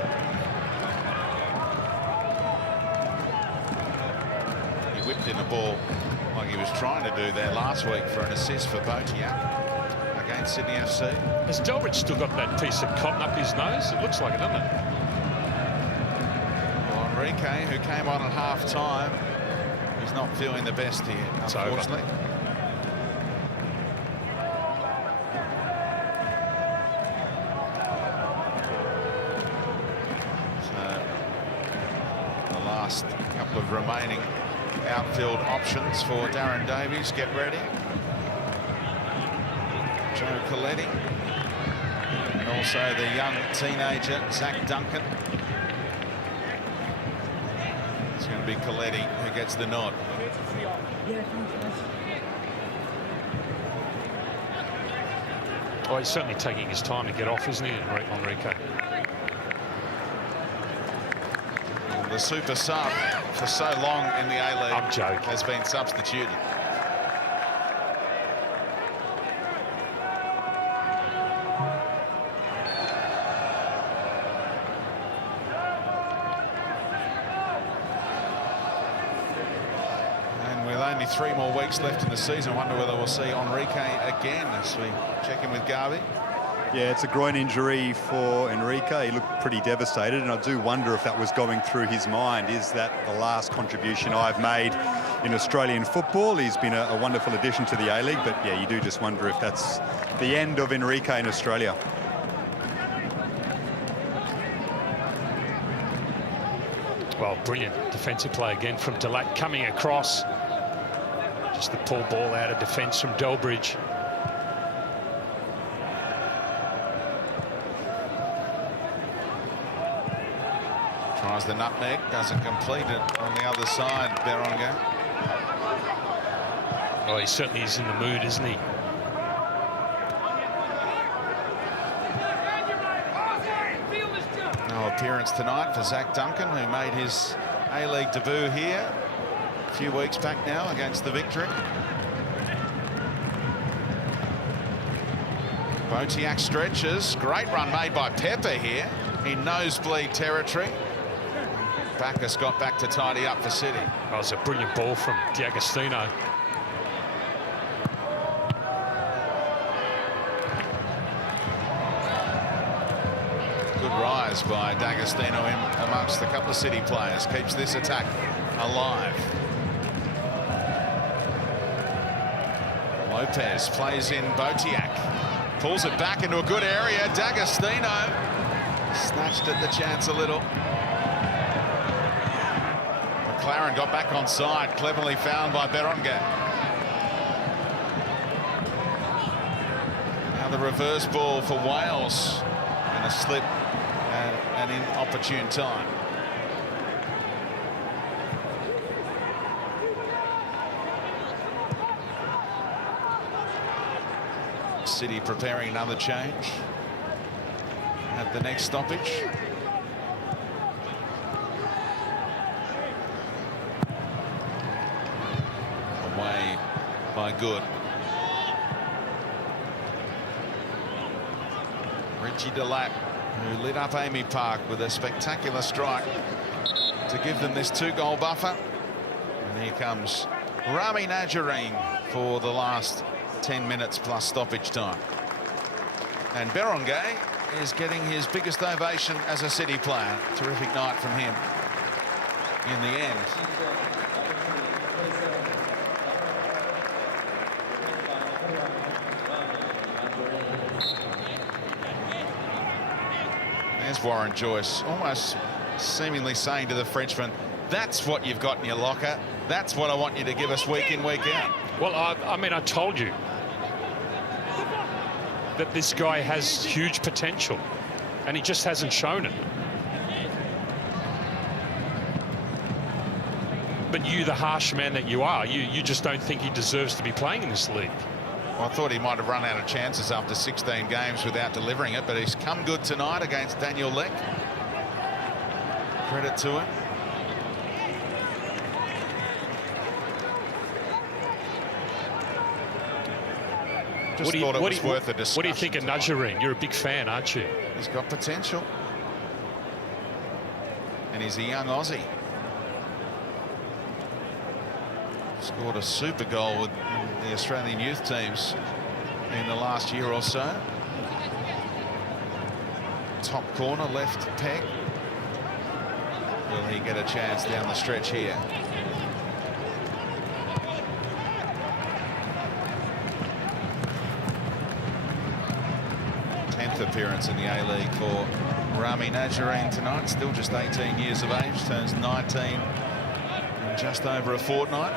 He whipped in a ball like he was trying to do there last week for an assist for Botiak against Sydney FC. Has Delbridge still got that piece of cotton up his nose? It looks like it, doesn't it? Well, Enrique, who came on at half-time, he's not feeling the best here, It's unfortunately. The last couple of remaining outfield options for Darren Davies. Get ready. Joe Coletti. And also the young teenager, Zach Duncan. It's going to be Coletti who gets the nod. Oh, he's certainly taking his time to get off, isn't he, Enrique? The super sub for so long in the A-League I'm joking. has been substituted. And with only 3 more weeks left in the season, I wonder whether we'll see Enrique again as we check in with Garvey. Yeah, it's a groin injury for Enrique. He looked pretty devastated, and I do wonder if that was going through his mind. Is that the last contribution I've made in Australian football? He's been a wonderful addition to the A-League, but yeah, you do just wonder if that's the end of Enrique in Australia. Well, brilliant defensive play again from Delat coming across. Just the pull ball out of defence from Delbridge. Tries the nutmeg, doesn't complete it on the other side, Berenguer. Oh, he certainly is in the mood, isn't he? No appearance tonight for Zach Duncan, who made his A-League debut here a few weeks back now against the Victory. Botiak stretches. Great run made by Pepper here in nosebleed territory. Bacchus got back to tidy up for City. Oh, it's a brilliant ball from D'Agostino. tries by D'Agostino in amongst a couple of City players. Keeps this attack alive. Lopez plays in Botiak. Pulls it back into a good area. D'Agostino snatched at the chance a little. McLaren got back on side. Cleverly found by Berenguer. Now the reverse ball for Wales. And a slip at an inopportune time. City preparing another change at the next stoppage. Away by Good. Richie Delap, who lit up AAMI Park with a spectacular strike to give them this 2-goal buffer. And here comes Rami Najareen for the last 10 minutes plus stoppage time. And Berenguer is getting his biggest ovation as a City player. Terrific night from him in the end. There's Warren Joyce almost seemingly saying to the Frenchman, that's what you've got in your locker. That's what I want you to give us week in, week out. Well, I mean, I told you that this guy has huge potential, and he just hasn't shown it. But you, the harsh man that you are, you just don't think he deserves to be playing in this league. Well, I thought he might have run out of chances after 16 games without delivering it, but he's come good tonight against Daniel Leck. Credit to him. Just thought it was worth a discussion. What do you think of Najareen? You're a big fan, aren't you? He's got potential. And he's a young Aussie. Scored a super goal with the Australian youth teams in the last year or so. Top corner, left peg. Will he get a chance down the stretch here? Appearance in the A-League for Rami Najareen tonight. Still just 18 years of age, turns 19 in just over a fortnight.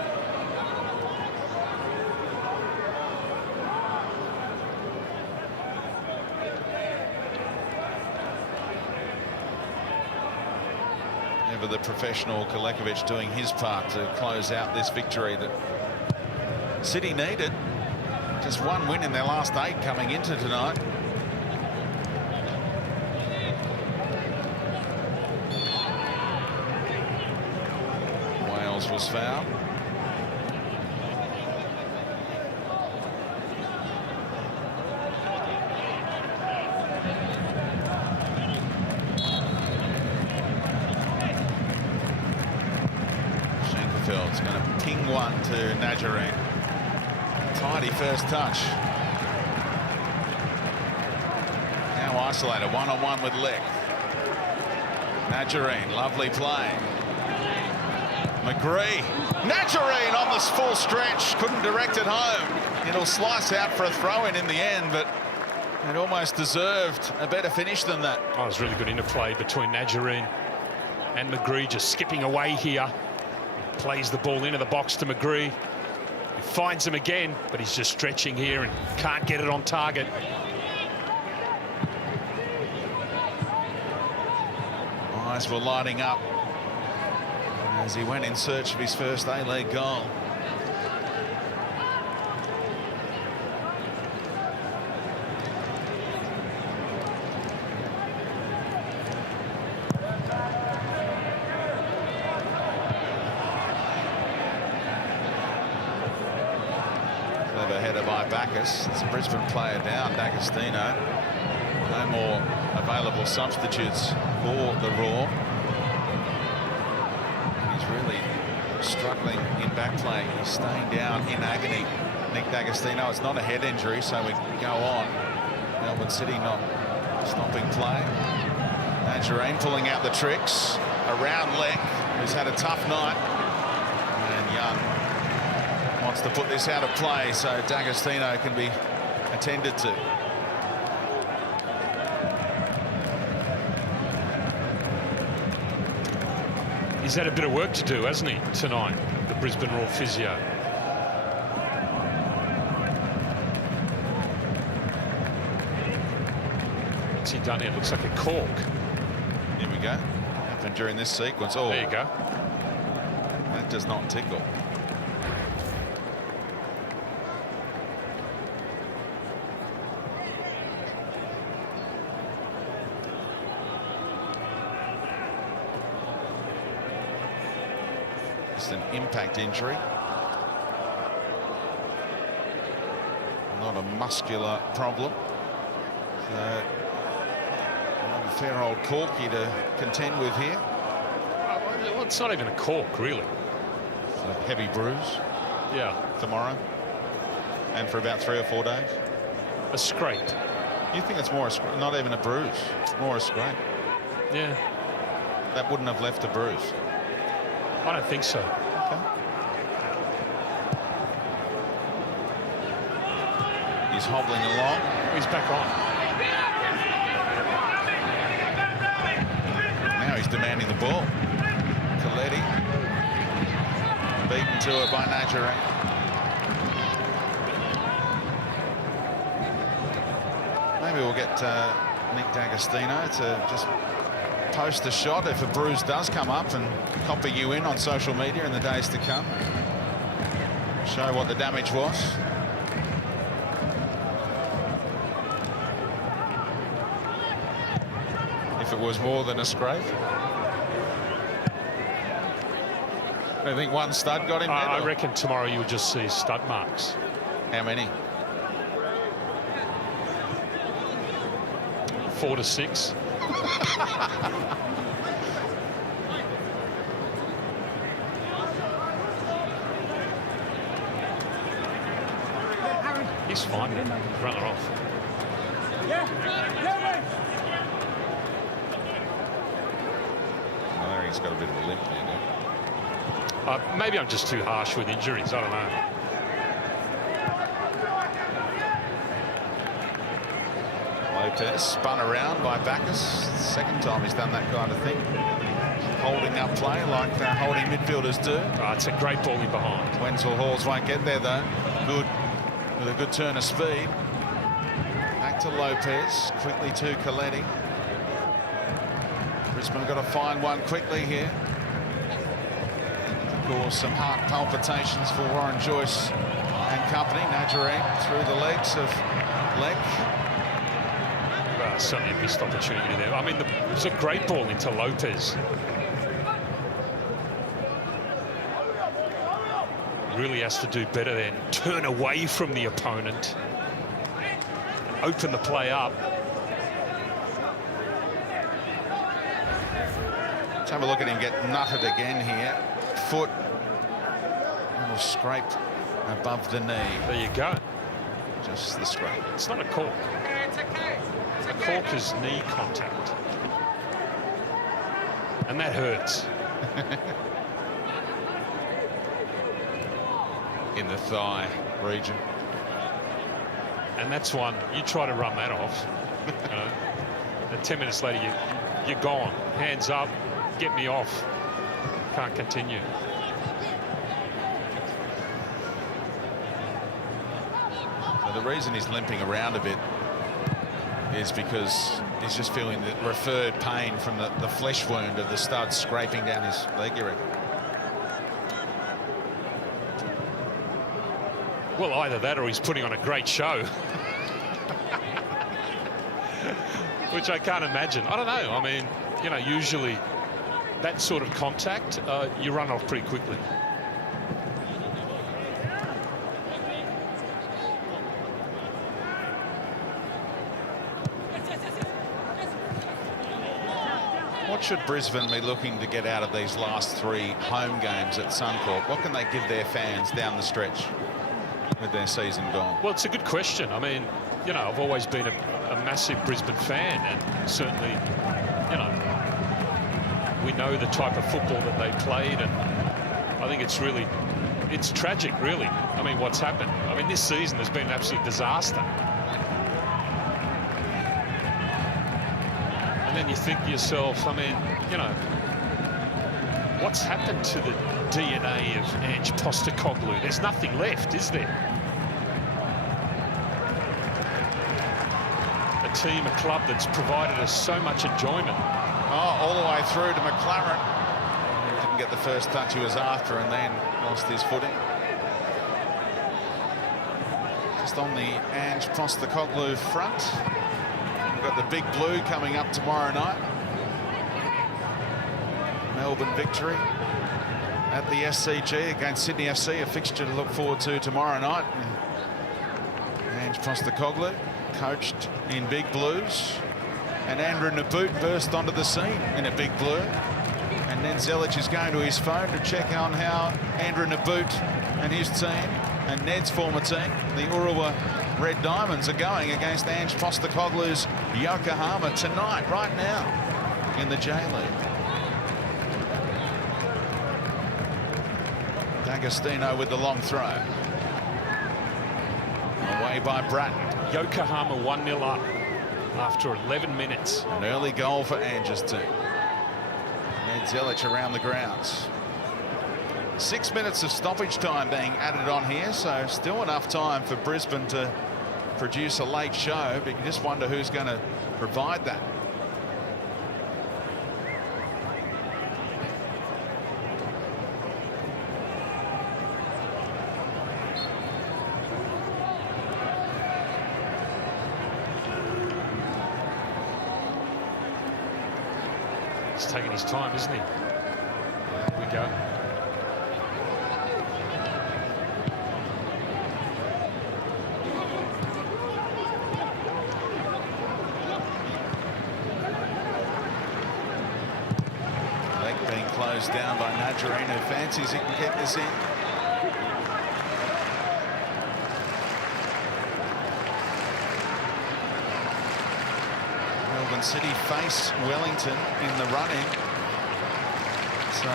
Ever the professional Kalekovic doing his part to close out this victory that City needed. Just one win in their last 8 coming into tonight. Was fouled. Schenkerfeld's going to ping one to Najareen. Tidy first touch. Now isolated, one-on-one with Leck. Najareen, lovely play. McGree. Najareen on this full stretch, couldn't direct it home. It'll slice out for a throw-in the end, but it almost deserved a better finish than that. Oh, it was really good interplay between Najareen and McGree, just skipping away here. Plays the ball into the box to McGree. He finds him again, but he's just stretching here and can't get it on target. Eyes were lighting up as he went in search of his first A-League goal. Clever header by Bacchus. It's a Brisbane player down, D'Agostino. No more available substitutes for the Raw. Really struggling in back play. He's staying down in agony. Nick D'Agostino, it's not a head injury, so we go on. Melbourne City not stopping play. Najjarine pulling out the tricks around Leck, who's had a tough night. And Young wants to put this out of play so D'Agostino can be attended to. He's had a bit of work to do, hasn't he, tonight, the Brisbane Roar physio. What's he done here? Looks like a cork. Here we go. Happened during this sequence. Oh, there you go. That does not tickle. Just an impact injury. Not a muscular problem. So, a fair old corky to contend with here. Well, it's not even a cork, really. It's a heavy bruise. Yeah. Tomorrow. And for about 3 or 4 days. A scrape. You think it's more not even a bruise, more a scrape? Yeah. That wouldn't have left a bruise. I don't think so. Okay. He's hobbling along. He's back on. Now he's demanding the ball. Coletti beaten to it by Najjarine. Maybe we'll get Nick D'Agostino to just post a shot if a bruise does come up and copy you in on social media in the days to come. Show what the damage was. If it was more than a scrape. I think one stud got him. I reckon tomorrow you'll just see stud marks. How many? 4 to 6. He's fine. Run it off. I think he's got a bit of a limp there now. Maybe I'm just too harsh with injuries. I don't know. Lopez spun around by Bacchus. Second time he's done that kind of thing. Holding up play like holding midfielders do. It's a great ball in behind. Wenzel Halls won't get there though. Good, with a good turn of speed. Back to Lopez, quickly to Coletti. Brisbane got to find one quickly here. To cause some heart palpitations for Warren Joyce and company. Najjarine through the legs of Leck. Certainly a missed opportunity there. I mean, it was a great ball into Lopez. Really has to do better than turn away from the opponent. Open the play up. Let's have a look at him get nutted again here. Foot. A little scrape above the knee. There you go. Just the scrape. It's not a cork. A cork is knee contact. And that hurts. In the thigh region. And that's one, you try to run that off. And 10 minutes later, you're gone. Hands up, get me off. Can't continue. So the reason he's limping around a bit is because he's just feeling the referred pain from the flesh wound of the stud scraping down his leg, you reckon? Well, either that or he's putting on a great show. Which I can't imagine. I don't know. I mean, you know, usually that sort of contact, you run off pretty quickly. What should Brisbane be looking to get out of these last 3 home games at Suncorp? What can they give their fans down the stretch with their season gone? Well, it's a good question. I mean, you know, I've always been a massive Brisbane fan, and certainly, you know, we know the type of football that they played, and I think it's tragic, really. I mean, what's happened? I mean, this season has been an absolute disaster. And then you think to yourself, I mean, you know, what's happened to the DNA of Ange Postecoglou? There's nothing left, is there? A team, a club that's provided us so much enjoyment. Oh, all the way through to McLaren. He didn't get the first touch he was after and then lost his footing. Just on the Ange Postecoglou front. We've got the Big Blue coming up tomorrow night. Melbourne victory at the SCG against Sydney FC, a fixture to look forward to tomorrow night. Ange Postecoglou coached in Big Blues, and Andrew Naboot burst onto the scene in a Big Blue, and Ned Zelic is going to his phone to check on how Andrew Naboot and his team and Ned's former team, the Urawa Red Diamonds, are going against Ange Postecoglou's Yokohama tonight, right now, in the J-League. D'Agostino with the long throw. Away by Bratton. Yokohama 1-0 up after 11 minutes. An early goal for Ange's team. Ned Zelic around the grounds. 6 minutes of stoppage time being added on here, so still enough time for Brisbane to produce a late show, but you just wonder who's going to provide that. He's taking his time, isn't he? Here we go. Leg being closed down by Najarine, who fancies he can get this in. Melbourne City face Wellington in the run-in. So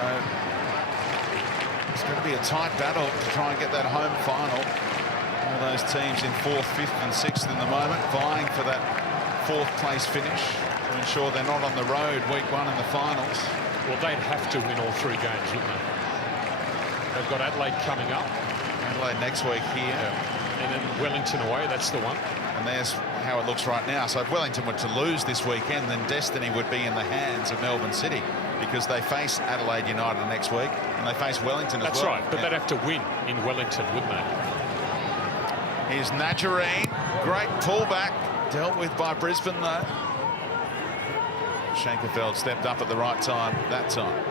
it's going to be a tight battle to try and get that home final. All those teams in 4th, 5th and 6th in the moment, vying for that 4th place finish to ensure they're not on the road week 1 in the finals. Well, they'd have to win all 3 games, wouldn't they? They've got Adelaide coming up. Adelaide next week here. Yeah. And then Wellington away, that's the one. And there's how it looks right now. So if Wellington were to lose this weekend, then destiny would be in the hands of Melbourne City, because they face Adelaide United next week and they face Wellington as well. That's right, but they'd have to win in Wellington, wouldn't they? Here's Najarine. Great pullback. Dealt with by Brisbane, though. Schenkerfeld stepped up at the right time that time.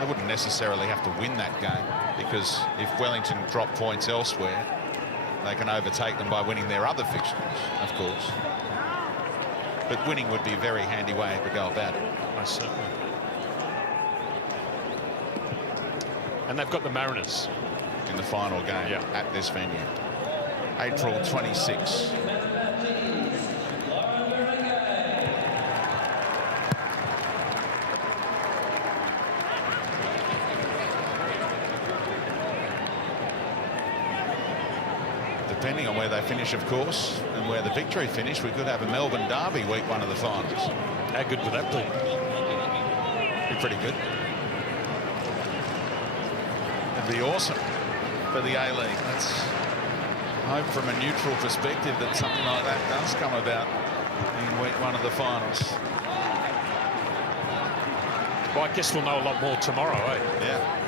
They wouldn't necessarily have to win that game, because if Wellington drop points elsewhere, they can overtake them by winning their other fixtures, of course. But winning would be a very handy way to go about it. Most certainly. And they've got the Mariners in the final game at this venue. April 26. Depending on where they finish, of course, and where the victory finished, we could have a Melbourne derby week 1 of the finals. How good would that be? Be pretty good. It'd be awesome for the A-League. Let's hope from a neutral perspective that something like that does come about in week 1 of the finals. Well, I guess we'll know a lot more tomorrow, eh? Yeah.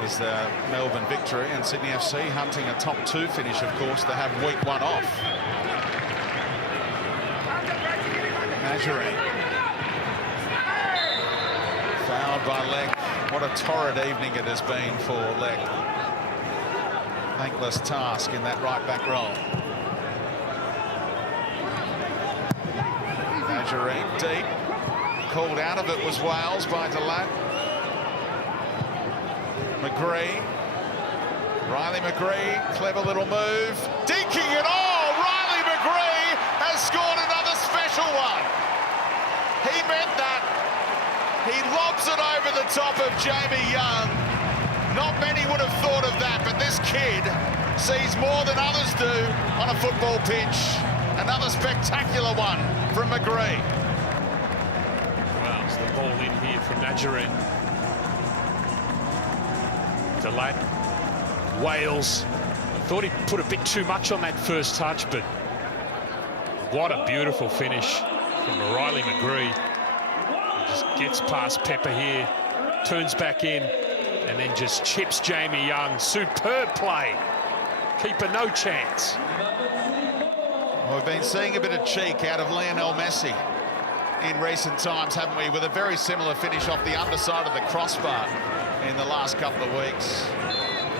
There's the Melbourne victory, and Sydney FC hunting a top 2 finish, of course, to have week 1 off. Najarine. Fouled by Leck. What a torrid evening it has been for Leck. Thankless task in that right back role. Najarine deep. Called out of it was Wales by Delat. McGree. Riley McGree, clever little move. Dinking it all! Riley McGree has scored another one. He meant that. He lobs it over the top of Jamie Young. Not many would have thought of that, but this kid sees more than others do on a football pitch. Another spectacular one from McGree. Well, it's the ball in here from Najareen. Delat, Wales. I thought he put a bit too much on that first touch, but what a beautiful finish from Riley McGree. He just gets past Pepper here, turns back in, and then just chips Jamie Young. Superb play. Keeper no chance. Well, we've been seeing a bit of cheek out of Lionel Messi in recent times, haven't we? With a very similar finish off the underside of the crossbar in the last couple of weeks.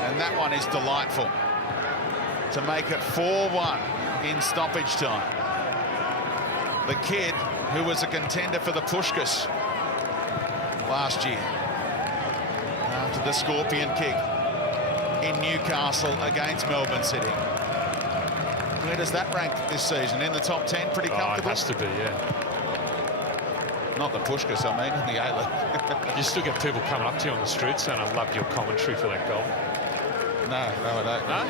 And that one is delightful to make it 4-1 in stoppage time. The kid who was a contender for the Pushkas last year after the scorpion kick in Newcastle against Melbourne City. Where does that rank this season? In the top 10, pretty comfortable? It has to be, yeah. Not the Pushkas, I mean, in the A-League. You still get people coming up to you on the street saying, I loved your commentary for that goal. No, I don't. No?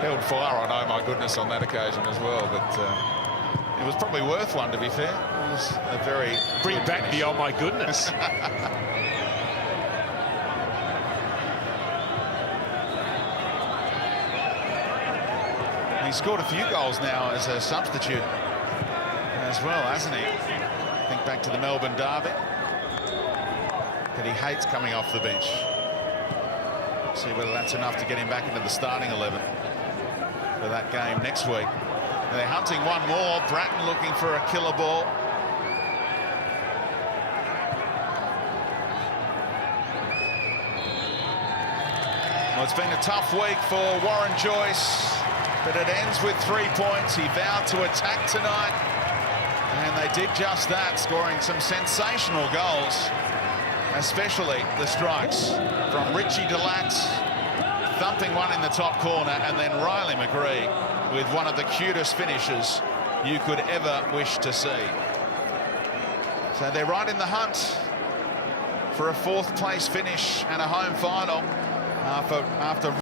Held fire on Oh My Goodness on that occasion as well, but it was probably worth one, to be fair. It was a very Bring good back finish. the Oh My Goodness. He scored a few goals now as a substitute as well, hasn't he? Think back to the Melbourne derby. But he hates coming off the bench. See whether that's enough to get him back into the starting 11 for that game next week. And they're hunting one more. Bratton looking for a killer ball. Well, it's been a tough week for Warren Joyce, but it ends with 3 points. He vowed to attack tonight, and they did just that, scoring some sensational goals, especially the strikes from Richie Delat, thumping one in the top corner, and then Riley McGree with one of the cutest finishes you could ever wish to see. So they're right in the hunt for a 4th place finish and a home final after